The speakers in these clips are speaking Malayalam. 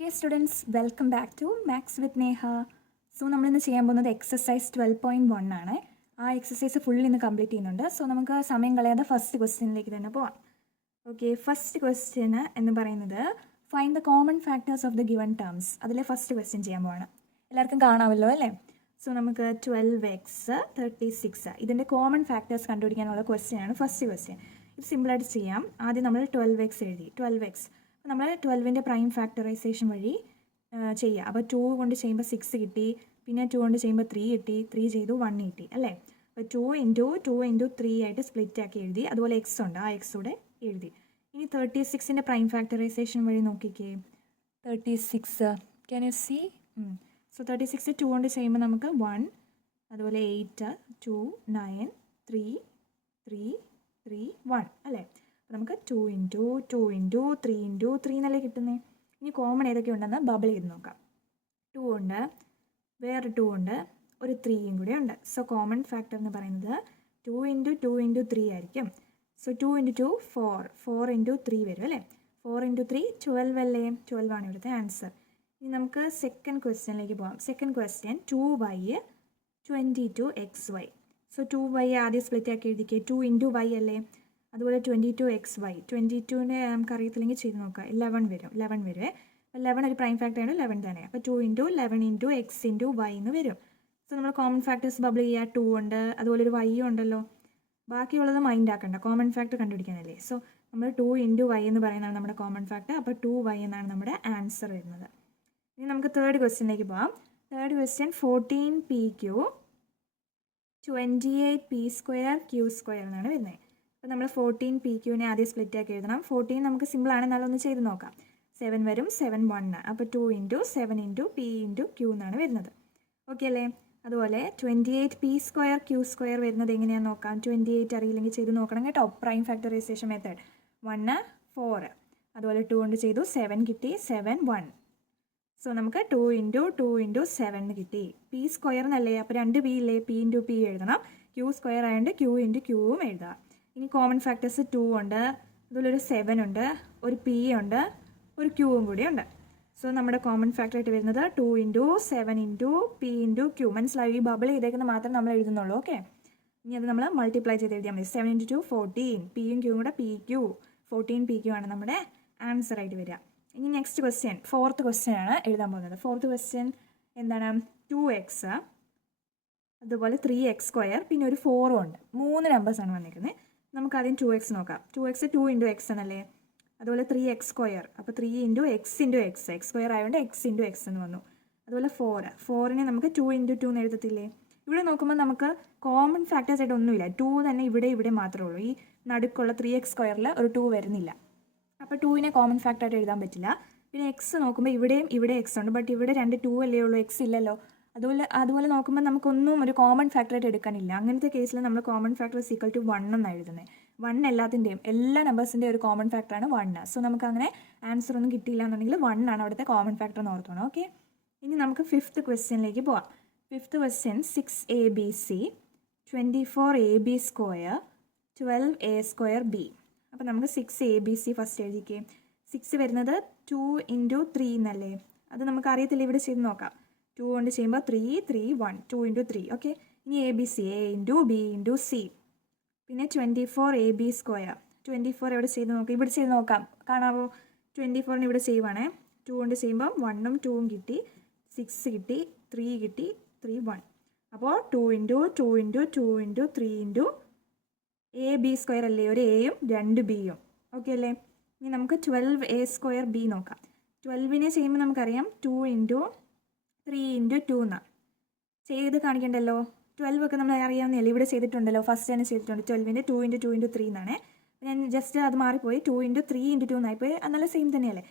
Okay students, welcome back to Max with Neha. So നമ്മളിന്ന് ചെയ്യാൻ പോകുന്നത് എക്സസൈസ് 12.1 ആണ്. ആ എക്സസൈസ് ഫുൾ ഇന്ന് കംപ്ലീറ്റ് ചെയ്യുന്നുണ്ട്. സോ നമുക്ക് സമയം കളയാതെ ഫസ്റ്റ് ക്വസ്റ്റ്യനിലേക്ക് തന്നെ പോവാം. ഓക്കെ, ഫസ്റ്റ് ക്വസ്റ്റ്യന് എന്ന് പറയുന്നത് find the common factors of the given terms. അതിലെ ഫസ്റ്റ് ക്വസ്റ്റ്യൻ ചെയ്യാൻ പോവാണ്. എല്ലാവർക്കും കാണാമല്ലോ അല്ലേ? സോ നമുക്ക് 12x 36 ഇതിൻ്റെ കോമൺ ഫാക്ടേഴ്സ് കണ്ടുപിടിക്കാനുള്ള ക്വസ്റ്റ്യൻ ആണ് ഫസ്റ്റ് ക്വസ്റ്റ്യൻ. ഇത് സിമ്പിളായിട്ട് ചെയ്യാം. ആദ്യം നമ്മൾ 12x എഴുതി. 12x നമ്മൾ 12ൻ്റെ പ്രൈം ഫാക്ടറൈസേഷൻ വഴി ചെയ്യുക. അപ്പോൾ 2 കൊണ്ട് ചെയ്യുമ്പോൾ 6 കിട്ടി, പിന്നെ 2 കൊണ്ട് ചെയ്യുമ്പോൾ 3 കിട്ടി, 3 ചെയ്തു 1 കിട്ടി അല്ലേ? അപ്പോൾ 2 × 3 ആയിട്ട് സ്പ്ലിറ്റ് ആക്കി എഴുതി. അതുപോലെ എക്സ് ഉണ്ട്, ആ എക്സ് കൂടെ എഴുതി. ഇനി 36ൻ്റെ പ്രൈം ഫാക്ടറൈസേഷൻ വഴി നോക്കിക്കേ. 36 ക്യാൻ യു സി? സോ 36 2 കൊണ്ട് ചെയ്യുമ്പോൾ നമുക്ക് 1, അതുപോലെ 8 2 9 3 3 3 1 അല്ലേ? അപ്പോൾ നമുക്ക് 2 × 2 × 3 × 3 എന്നല്ലേ കിട്ടുന്നത്. ഇനി കോമൺ ഏതൊക്കെ ഉണ്ടെന്ന് ബബിൾ ചെയ്ത് നോക്കാം. 2 ഉണ്ട്, വേറെ 2 ഉണ്ട്, ഒരു 3യും കൂടെ ഉണ്ട്. സോ കോമൺ ഫാക്ടർ എന്ന് പറയുന്നത് 2 × 2 × 3 ആയിരിക്കും. സോ 2 × 2 4, 4 × 3 വരും അല്ലേ? 4 × 3 12 അല്ലേ? 12 ആണ് ഇവിടുത്തെ ആൻസർ. ഇനി നമുക്ക് സെക്കൻഡ് ക്വസ്റ്റ്യനിലേക്ക് പോകാം. Second question 2y 22xy. So 2y ആദ്യം സ്പ്ലിറ്റ് ആക്കി എഴുതിക്കേ. 2 × y അല്ലേ? അതുപോലെ 22xy. 22നെ നമുക്ക് അറിയത്തില്ലെങ്കിൽ ചെയ്ത് നോക്കാം. 11 വരും. 11 ഒരു പ്രൈം ഫാക്ടറാണ്, 11 തന്നെ. അപ്പോൾ 2 × 11 × x × y എന്ന് വരും. സോ നമ്മൾ കോമൺ ഫാക്ടേഴ്സ് ബബിൾ ചെയ്യുക. 2 ഉണ്ട്, അതുപോലെ ഒരു y ഉണ്ടല്ലോ. ബാക്കിയുള്ളത് മൈൻഡ് ആക്കണ്ട, കോമൺ ഫാക്ടർ കണ്ടുപിടിക്കാനല്ലേ. സോ നമ്മൾ 2 × y എന്ന് പറയുന്നതാണ് നമ്മുടെ കോമൺ ഫാക്ടർ. അപ്പോൾ 2y എന്നാണ് നമ്മുടെ ആൻസർ വരുന്നത്. ഇനി നമുക്ക് തേർഡ് ക്വസ്റ്റ്യനിലേക്ക് പോകാം. Third question 14pq 28p² q² എന്നാണ് വരുന്നത്. അപ്പോൾ നമ്മൾ 14pqനെ ആദ്യം സ്പ്ലിറ്റ് ആക്കി എഴുതണം. 14 നമുക്ക് സിമ്പിൾ ആണ്, എന്നാലും ഒന്ന് ചെയ്ത് നോക്കാം. 7 വരും, 7 1. അപ്പോൾ 2 × 7 × p × q എന്നാണ് വരുന്നത്. ഓക്കെ അല്ലേ? അതുപോലെ 28p² q² വരുന്നത് എങ്ങനെയാണെന്ന് നോക്കാം. 28 അറിയില്ലെങ്കിൽ ചെയ്ത് നോക്കണം കേട്ടോ. Prime factorisation method. 1 4, അതുപോലെ 2 കൊണ്ട് ചെയ്തു, 7 കിട്ടി, 7 1. സോ നമുക്ക് 2 × 2 × 7 കിട്ടി. p² എന്നല്ലേ? അപ്പോൾ 2 p ഇല്ലേ? p × p എഴുതണം. q² ആയതുകൊണ്ട് q × q എഴുതാം. ഇനി കോമൺ ഫാക്ടേഴ്സ് 2 ഉണ്ട്, അതുപോലെ ഒരു 7 ഉണ്ട്, ഒരു p ഉണ്ട്, ഒരു qവും കൂടി ഉണ്ട്. സോ നമ്മുടെ കോമൺ ഫാക്ടറായിട്ട് വരുന്നത് 2 × 7 × p × q. മനസ്സിലായി? ഈ ബബിൾ ചെയ്തേക്കുന്നത് മാത്രം നമ്മൾ എഴുതുന്നുള്ളൂ. ഓക്കെ, ഇനി അത് നമ്മൾ മൾട്ടിപ്ലൈ ചെയ്ത് എഴുതിയാൽ മതി. 7 × 2 14, pയും qയും കൂടെ pq, 14pq ആണ് നമ്മുടെ ആൻസർ ആയിട്ട് വരിക. ഇനി നെക്സ്റ്റ് ക്വസ്റ്റ്യൻ, ഫോർത്ത് ക്വസ്റ്റ്യൻ ആണ് എഴുതാൻ പോകുന്നത്. ഫോർത്ത് ക്വസ്റ്റ്യൻ എന്താണ്? 2x, അതുപോലെ 3x², പിന്നെ ഒരു 4 ഉണ്ട്. 3 നമ്പേഴ്സാണ് വന്നിരിക്കുന്നത്. നമുക്ക് ആദ്യം 2x നോക്കാം. 2x 2 × x എന്നല്ലേ? അതുപോലെ 3x², അപ്പോൾ 3 × x × x, x² ആയതുകൊണ്ട് x × x എന്ന് വന്നു. അതുപോലെ 4നെ നമുക്ക് 2 × 2 എന്ന് എഴുതത്തില്ലേ? ഇവിടെ നോക്കുമ്പോൾ നമുക്ക് കോമൺ ഫാക്ടേഴ്സ് ആയിട്ട് ഒന്നുമില്ല. 2 തന്നെ ഇവിടെ മാത്രമേ ഉള്ളൂ. ഈ നടുക്കുള്ള 3x² ഒരു 2 വരുന്നില്ല. അപ്പോൾ 2നെ കോമൺ ഫാക്ടറായിട്ട് എഴുതാൻ പറ്റില്ല. പിന്നെ എക്സ് നോക്കുമ്പോൾ ഇവിടെ എക്സ് ഉണ്ട്, ബട്ട് ഇവിടെ 2 അല്ലേ ഉള്ളൂ, എക്സ് ഇല്ലല്ലോ. അതുപോലെ നോക്കുമ്പോൾ നമുക്കൊന്നും ഒരു കോമൺ ഫാക്ടറായിട്ട് എടുക്കാനില്ല. അങ്ങനത്തെ കേസിൽ നമ്മൾ കോമൺ ഫാക്ടർ = 1 എന്നാണ് എഴുതുന്നത്. 1 എല്ലാ നമ്പേഴ്സിൻ്റെയും ഒരു കോമൺ ഫാക്ടറാണ് 1. സോ നമുക്ക് അങ്ങനെ ആൻസർ ഒന്നും കിട്ടിയില്ല എന്നുണ്ടെങ്കിൽ 1 ആണ് അവിടുത്തെ കോമൺ ഫാക്ടർ എന്ന് ഓർത്തോണം. ഓക്കെ, ഇനി നമുക്ക് ഫിഫ്ത്ത് ക്വസ്റ്റ്യനിലേക്ക് പോവാം. Fifth question 6abc 24ab² 12a² b. അപ്പോൾ നമുക്ക് 6abc ഫസ്റ്റ് എഴുതിക്കേ. 6 വരുന്നത് 2 × 3 എന്നല്ലേ? അത് നമുക്ക് അറിയത്തില്ല, ഇവിടെ ചെയ്ത് നോക്കാം. 2 കൊണ്ട് ചെയ്യുമ്പോൾ 3 3 1, 2 × 3. ഓക്കെ, ഇനി abc a × b × c, പിന്നെ 24ab². 24 എവിടെ ചെയ്ത് നോക്കാം? ഇവിടെ ചെയ്ത് നോക്കാം. കാണാവോ? 24ന് ഇവിടെ ചെയ്യുവാണേ. 2 കൊണ്ട് ചെയ്യുമ്പോൾ 1ഉം 2ഉം കിട്ടി, 6 കിട്ടി, 3 കിട്ടി, 3 1. അപ്പോൾ 2 × 2 × 2 × 3 × ab² അല്ലേ? ഒരു എയും 2 ബിയും. ഓക്കെ അല്ലേ? ഇനി നമുക്ക് 12a² b നോക്കാം. 12നെ ചെയ്യുമ്പോൾ നമുക്കറിയാം 2 × 3 × 2 എന്നാണ്. ചെയ്ത് കാണിക്കണ്ടല്ലോ. 12 ഒക്കെ നമ്മൾ അറിയാവുന്നതല്ലേ? ഇവിടെ ചെയ്തിട്ടുണ്ടല്ലോ, ഫസ്റ്റ് തന്നെ ചെയ്തിട്ടുണ്ട്. 12ൻ്റെ 2 × 2 × 3 എന്നാണ്. ഞാൻ ജസ്റ്റ് അത് മാറിപ്പോയി, 2 × 3 × 2 എന്നായിപ്പോയി. നല്ല സെയിം തന്നെയല്ലേ?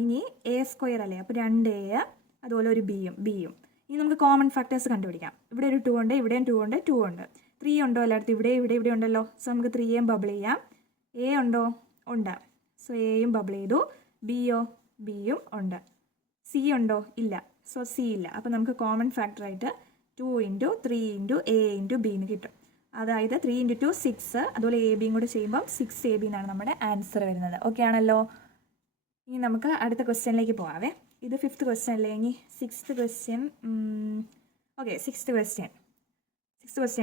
ഇനി a² അല്ലേ? അപ്പോൾ 2a, അതുപോലെ ഒരു ബിയും. ഇനി നമുക്ക് കോമൺ ഫാക്ടേഴ്സ് കണ്ടുപിടിക്കാം. ഇവിടെ ഒരു 2 ഉണ്ട്, ഇവിടെയും 2 ഉണ്ട്, 2 ഉണ്ട്. 3 ഉണ്ടോ എല്ലായിടത്തും? ഇവിടെ ഉണ്ടല്ലോ. സോ നമുക്ക് 3യും ബബിൾ ചെയ്യാം. എ ഉണ്ടോ? ഉണ്ട്. സോ എയും ബബിൾ ചെയ്തു. ബിയും ഉണ്ട്. സി ഉണ്ടോ? ഇല്ല. സോ സി ഇല്ല. അപ്പോൾ നമുക്ക് കോമൺ ഫാക്ടറായിട്ട് 2 × 3 × a × b എന്ന് കിട്ടും. അതായത് 3 × 2 6, അതുപോലെ എ ബിയും കൂടെ ചെയ്യുമ്പോൾ 6ab എന്നാണ് നമ്മുടെ ആൻസർ വരുന്നത്. ഓക്കെ ആണല്ലോ? ഇനി നമുക്ക് അടുത്ത ക്വസ്റ്റ്യനിലേക്ക് പോകാവേ. ഇത് 5th ക്വസ്റ്റ്യൻ അല്ലേ, ഇനി 6th question. Okay, 6th question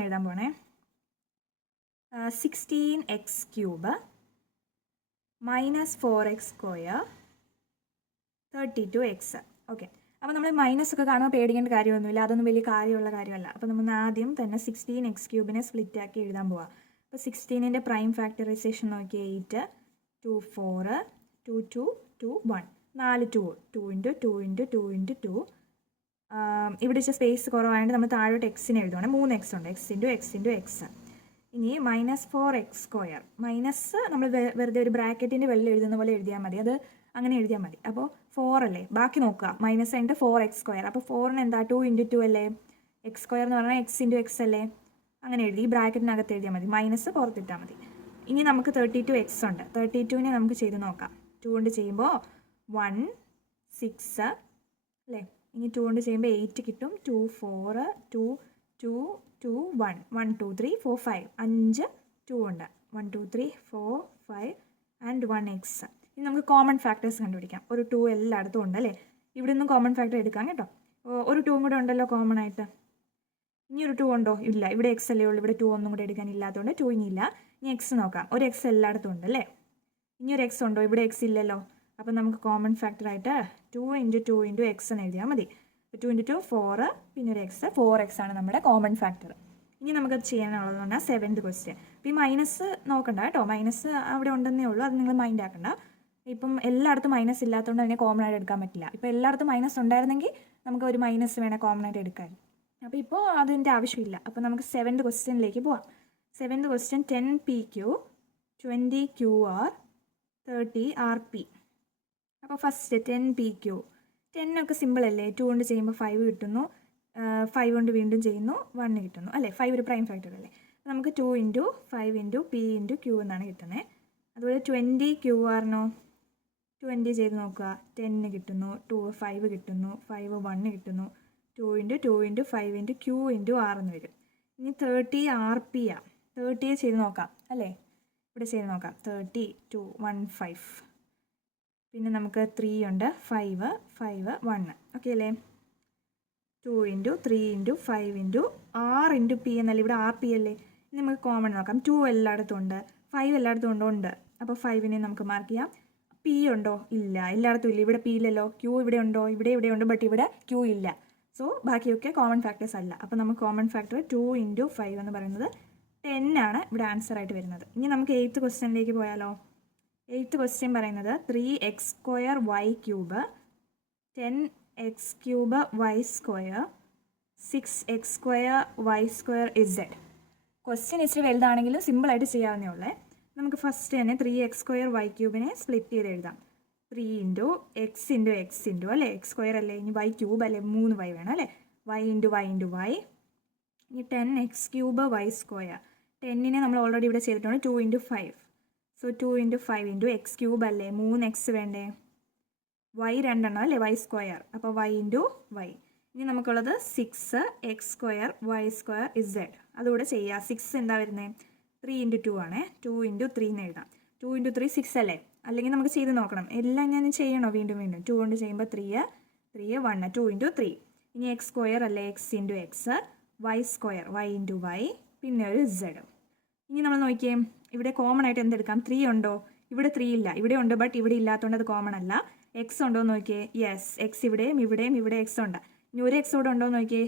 എഴുതാൻ പോണേ. 16x³ -4x² 32x. ഓക്കെ, അപ്പോൾ നമ്മൾ മൈനസ് ഒക്കെ കാണുമ്പോൾ പേടിക്കേണ്ട കാര്യമൊന്നുമില്ല, അതൊന്നും വലിയ കാര്യമുള്ള കാര്യമല്ല. അപ്പോൾ നമ്മൾ ആദ്യം തന്നെ 16x³ സ്പ്ലിറ്റ് ആക്കി എഴുതാൻ പോവാം. അപ്പോൾ 16ൻ്റെ പ്രൈം ഫാക്ടറൈസേഷൻ നോക്കി 8 2 4 2 2 2 1 4 2 2 × 2 × 2 × 2. ഇവിടെ വെച്ച സ്പേസ് കുറവായതുകൊണ്ട് നമ്മൾ താഴോട്ട് എക്സിന് എഴുതുവാണ്. 3x ഉണ്ട്, x × x. ഇനി -4x². മൈനസ് നമ്മൾ വെറുതെ ഒരു ബ്രാക്കറ്റിൻ്റെ വെള്ളിൽ എഴുതുന്ന പോലെ എഴുതിയാൽ മതി, അത് അങ്ങനെ എഴുതിയാൽ മതി. അപ്പോൾ 4 അല്ലേ, ബാക്കി നോക്കുക, മൈനസ് കഴിഞ്ഞിട്ട് 4x². അപ്പോൾ 4ന് എന്താ 2 × 2 അല്ലേ, x² എന്ന് പറഞ്ഞാൽ x × x അല്ലേ, അങ്ങനെ എഴുതി ഈ ബ്രാക്കറ്റിനകത്ത് എഴുതിയാൽ മതി, മൈനസ് പുറത്തിട്ടാൽ മതി. ഇനി നമുക്ക് 32x ഉണ്ട്. 32നെ നമുക്ക് ചെയ്ത് നോക്കാം. 2 കൊണ്ട് ചെയ്യുമ്പോൾ 1 6 അല്ലേ, ഇനി 2 കൊണ്ട് ചെയ്യുമ്പോൾ 8 കിട്ടും. 2 4 2 2 2 1 1 2 3 4 5 5 2 ഉണ്ട്. 1 2 3 4 5 ആൻഡ് 1x. ഇനി നമുക്ക് കോമൺ ഫാക്ടേഴ്സ് കണ്ടുപിടിക്കാം. ഒരു 2 എല്ലായിടത്തും ഉണ്ട് അല്ലേ, ഇവിടെ നിന്നും കോമൺ ഫാക്ടർ എടുക്കാം കേട്ടോ. ഒരു 2 കൂടെ ഉണ്ടല്ലോ കോമൺ ആയിട്ട്. ഇനി ഒരു 2 ഉണ്ടോ? ഇല്ല, ഇവിടെ x അല്ലേ ഉള്ളൂ, ഇവിടെ 2 ഒന്നും കൂടെ എടുക്കാനില്ലാത്തതുകൊണ്ട് 2 ഇനി ഇല്ല. ഇനി x നോക്കാം, ഒരു x എല്ലായിടത്തും ഉണ്ട് അല്ലേ. ഇനി ഒരു x ഉണ്ടോ? ഇവിടെ x ഇല്ലല്ലോ. അപ്പം നമുക്ക് കോമൺ ഫാക്ടറായിട്ട് 2 × 2 × x എന്ന് എഴുതിയാൽ മതി. 2 × 2 4, പിന്നെ ഒരു x, 4x ആണ് നമ്മുടെ കോമൺ ഫാക്ടർ. ഇനി നമുക്കത് ചെയ്യാനുള്ളതെന്ന് പറഞ്ഞാൽ 7th ക്വസ്റ്റ്യൻ. അപ്പോൾ ഈ മൈനസ് നോക്കണ്ട കേട്ടോ, മൈനസ് അവിടെ ഉണ്ടെന്നേ ഉള്ളൂ, അത് നിങ്ങൾ മൈൻഡ് ആക്കണ്ട. ഇപ്പം എല്ലായിടത്തും മൈനസ് ഇല്ലാത്തതുകൊണ്ട് അതിനെ കോമൺ ആയിട്ട് എടുക്കാൻ പറ്റില്ല. ഇപ്പോൾ എല്ലായിടത്തും മൈനസ് ഉണ്ടായിരുന്നെങ്കിൽ നമുക്ക് ഒരു മൈനസ് വേണേൽ കോമൺ ആയിട്ട് എടുക്കാൻ. അപ്പോൾ ഇപ്പോൾ അതിൻ്റെ ആവശ്യമില്ല. അപ്പോൾ നമുക്ക് 7th ക്വസ്റ്റ്യനിലേക്ക് പോവാം. 7th question 10pq 20qr 30rp. അപ്പോൾ ഫസ്റ്റ് 10pq. 10 ഒക്കെ സിമ്പിൾ അല്ലേ, 2 കൊണ്ട് ചെയ്യുമ്പോൾ 5 കിട്ടുന്നു, 5 കൊണ്ട് വീണ്ടും ചെയ്യുന്നു 1 കിട്ടുന്നു അല്ലേ. 5 ഒരു പ്രൈം ഫാക്ടർ അല്ലേ. നമുക്ക് 2 × 5 × p × q എന്നാണ് കിട്ടുന്നത്. അതുപോലെ 20qr 20 ചെയ്ത് നോക്കുക, 10 കിട്ടുന്നു, 5 കിട്ടുന്നു, 5 1 കിട്ടുന്നു, 2 × 2 × 5 × q × r എന്ന് വരും. ഇനി 30rp ആണ്. 30 ചെയ്ത് നോക്കാം അല്ലേ, ഇവിടെ ചെയ്ത് നോക്കാം. 30 2 1 5, പിന്നെ നമുക്ക് 3 ഉണ്ട്, 5 5 1 ഓക്കെ അല്ലേ. 2 × 3 × 5 × r × p എന്നല്ല, ഇവിടെ r p അല്ലേ. ഇനി നമുക്ക് കോമൺ നോക്കാം. 2 എല്ലായിടത്തും ഉണ്ട്, 5 എല്ലായിടത്തും ഉണ്ടോ? ഉണ്ട്. അപ്പോൾ 5നെ നമുക്ക് മാർക്ക് ചെയ്യാം. p ഉണ്ടോ? ഇല്ല, എല്ലായിടത്തും ഇല്ല. ഇവിടെ p ഇല്ലല്ലോ. q ഇവിടെ ഉണ്ടോ? ഇവിടെ ഉണ്ട്, ബട്ട് ഇവിടെ q ഇല്ല. സോ ബാക്കിയൊക്കെ കോമൺ ഫാക്ടേഴ്സ് അല്ല. അപ്പോൾ നമുക്ക് കോമൺ ഫാക്ടർ 2 × 5 എന്ന് പറയുന്നത് 10 ആണ് ഇവിടെ ആൻസർ ആയിട്ട് വരുന്നത്. ഇനി നമുക്ക് 8th ക്വസ്റ്റ്യനിലേക്ക് പോയാലോ. 8th ക്വസ്റ്റ്യൻ പറയുന്നത് 3x² y³ 10x³ y², 6x² y² z. Question ഇച്ചിരി വലുതാണെങ്കിലും സിമ്പിളായിട്ട് ചെയ്യാവുന്നേ ഉള്ളേ. നമുക്ക് ഫസ്റ്റ് തന്നെ 3x² y³ സ്പ്ലിറ്റ് ചെയ്ത് എഴുതാം. 3 × x × x × അല്ലേ, x² അല്ലേ, ഇനി y³ അല്ലേ, 3 y വേണം അല്ലേ. y × y × y. ഇനി 10x³ y². 10നെ നമ്മൾ ഓൾറെഡി ഇവിടെ ചെയ്തിട്ടുണ്ട്, 2 × 5. സോ 2 × 5 × x³ അല്ലേ, 3x വേണ്ടേ. y 2 എണ്ണം അല്ലേ, y². അപ്പോൾ y × y. ഇനി നമുക്കുള്ളത് 6x² y² z. അതുകൂടെ ചെയ്യുക. 6 എന്താ വരുന്നത്? 3 × 2 ആണ്, 2 × 3 എന്ന് എഴുതാം. 2 × 3 6 അല്ലേ, അല്ലെങ്കിൽ നമുക്ക് ചെയ്ത് നോക്കണം. എല്ലാം ഞാൻ ചെയ്യണോ വീണ്ടും 2 കൊണ്ട് ചെയ്യുമ്പോൾ 3 1 2 × 3. ഇനി x² അല്ലേ, x × x, y² y × y, പിന്നെ ഒരു z. ഇനി നമ്മൾ നോക്കിയേ, ഇവിടെ കോമൺ ആയിട്ട് എന്തെടുക്കാം? 3 ഉണ്ടോ? ഇവിടെ 3 ഇല്ല, ഇവിടെ ഉണ്ട്, ബട്ട് ഇവിടെ ഇല്ലാത്തതുകൊണ്ട് അത് കോമൺ അല്ല. എക്സ് ഉണ്ടോ എന്ന് നോക്കിയേ. യെസ്, എക്സ് ഇവിടെയും ഇവിടെ എക്സ് ഉണ്ട്. ഇനി ഒരു എക്സ് കൂടെ ഉണ്ടോ എന്ന് നോക്കിയേ.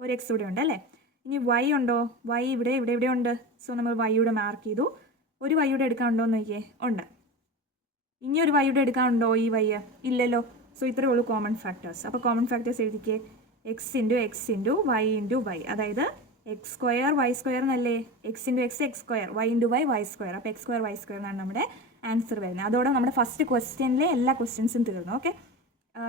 ഒരു എക്സ് കൂടെ ഉണ്ട് അല്ലേ. ഇനി വൈ ഉണ്ടോ? വൈ ഇവിടെ ഉണ്ട്. സോ നമ്മൾ വൈയുടെ മാർക്ക് ചെയ്തു. ഒരു വൈയുടെ എടുക്കാനുണ്ടോ എന്ന് നോക്കിയേ. ഉണ്ട്. ഇനി ഒരു വൈയുടെ എടുക്കാനുണ്ടോ? ഈ വൈ ഇല്ലല്ലോ. സോ ഇത്രയേ ഉള്ളൂ കോമൺ ഫാക്ടേഴ്സ്. അപ്പോൾ കോമൺ ഫാക്ടേഴ്സ് എഴുതിക്കേ. എക്സ് × എക്സ് × വൈ × വൈ, അതായത് x² y² എന്നല്ലേ. x × x x², y × y y². അപ്പോൾ x² y² എന്നാണ് നമ്മുടെ ആൻസർ വരുന്നത്. അതോടെ നമ്മുടെ ഫസ്റ്റ് ക്വസ്റ്റ്യനിലെ എല്ലാ ക്വസ്റ്റ്യൻസും തീർന്നു. ഓക്കെ,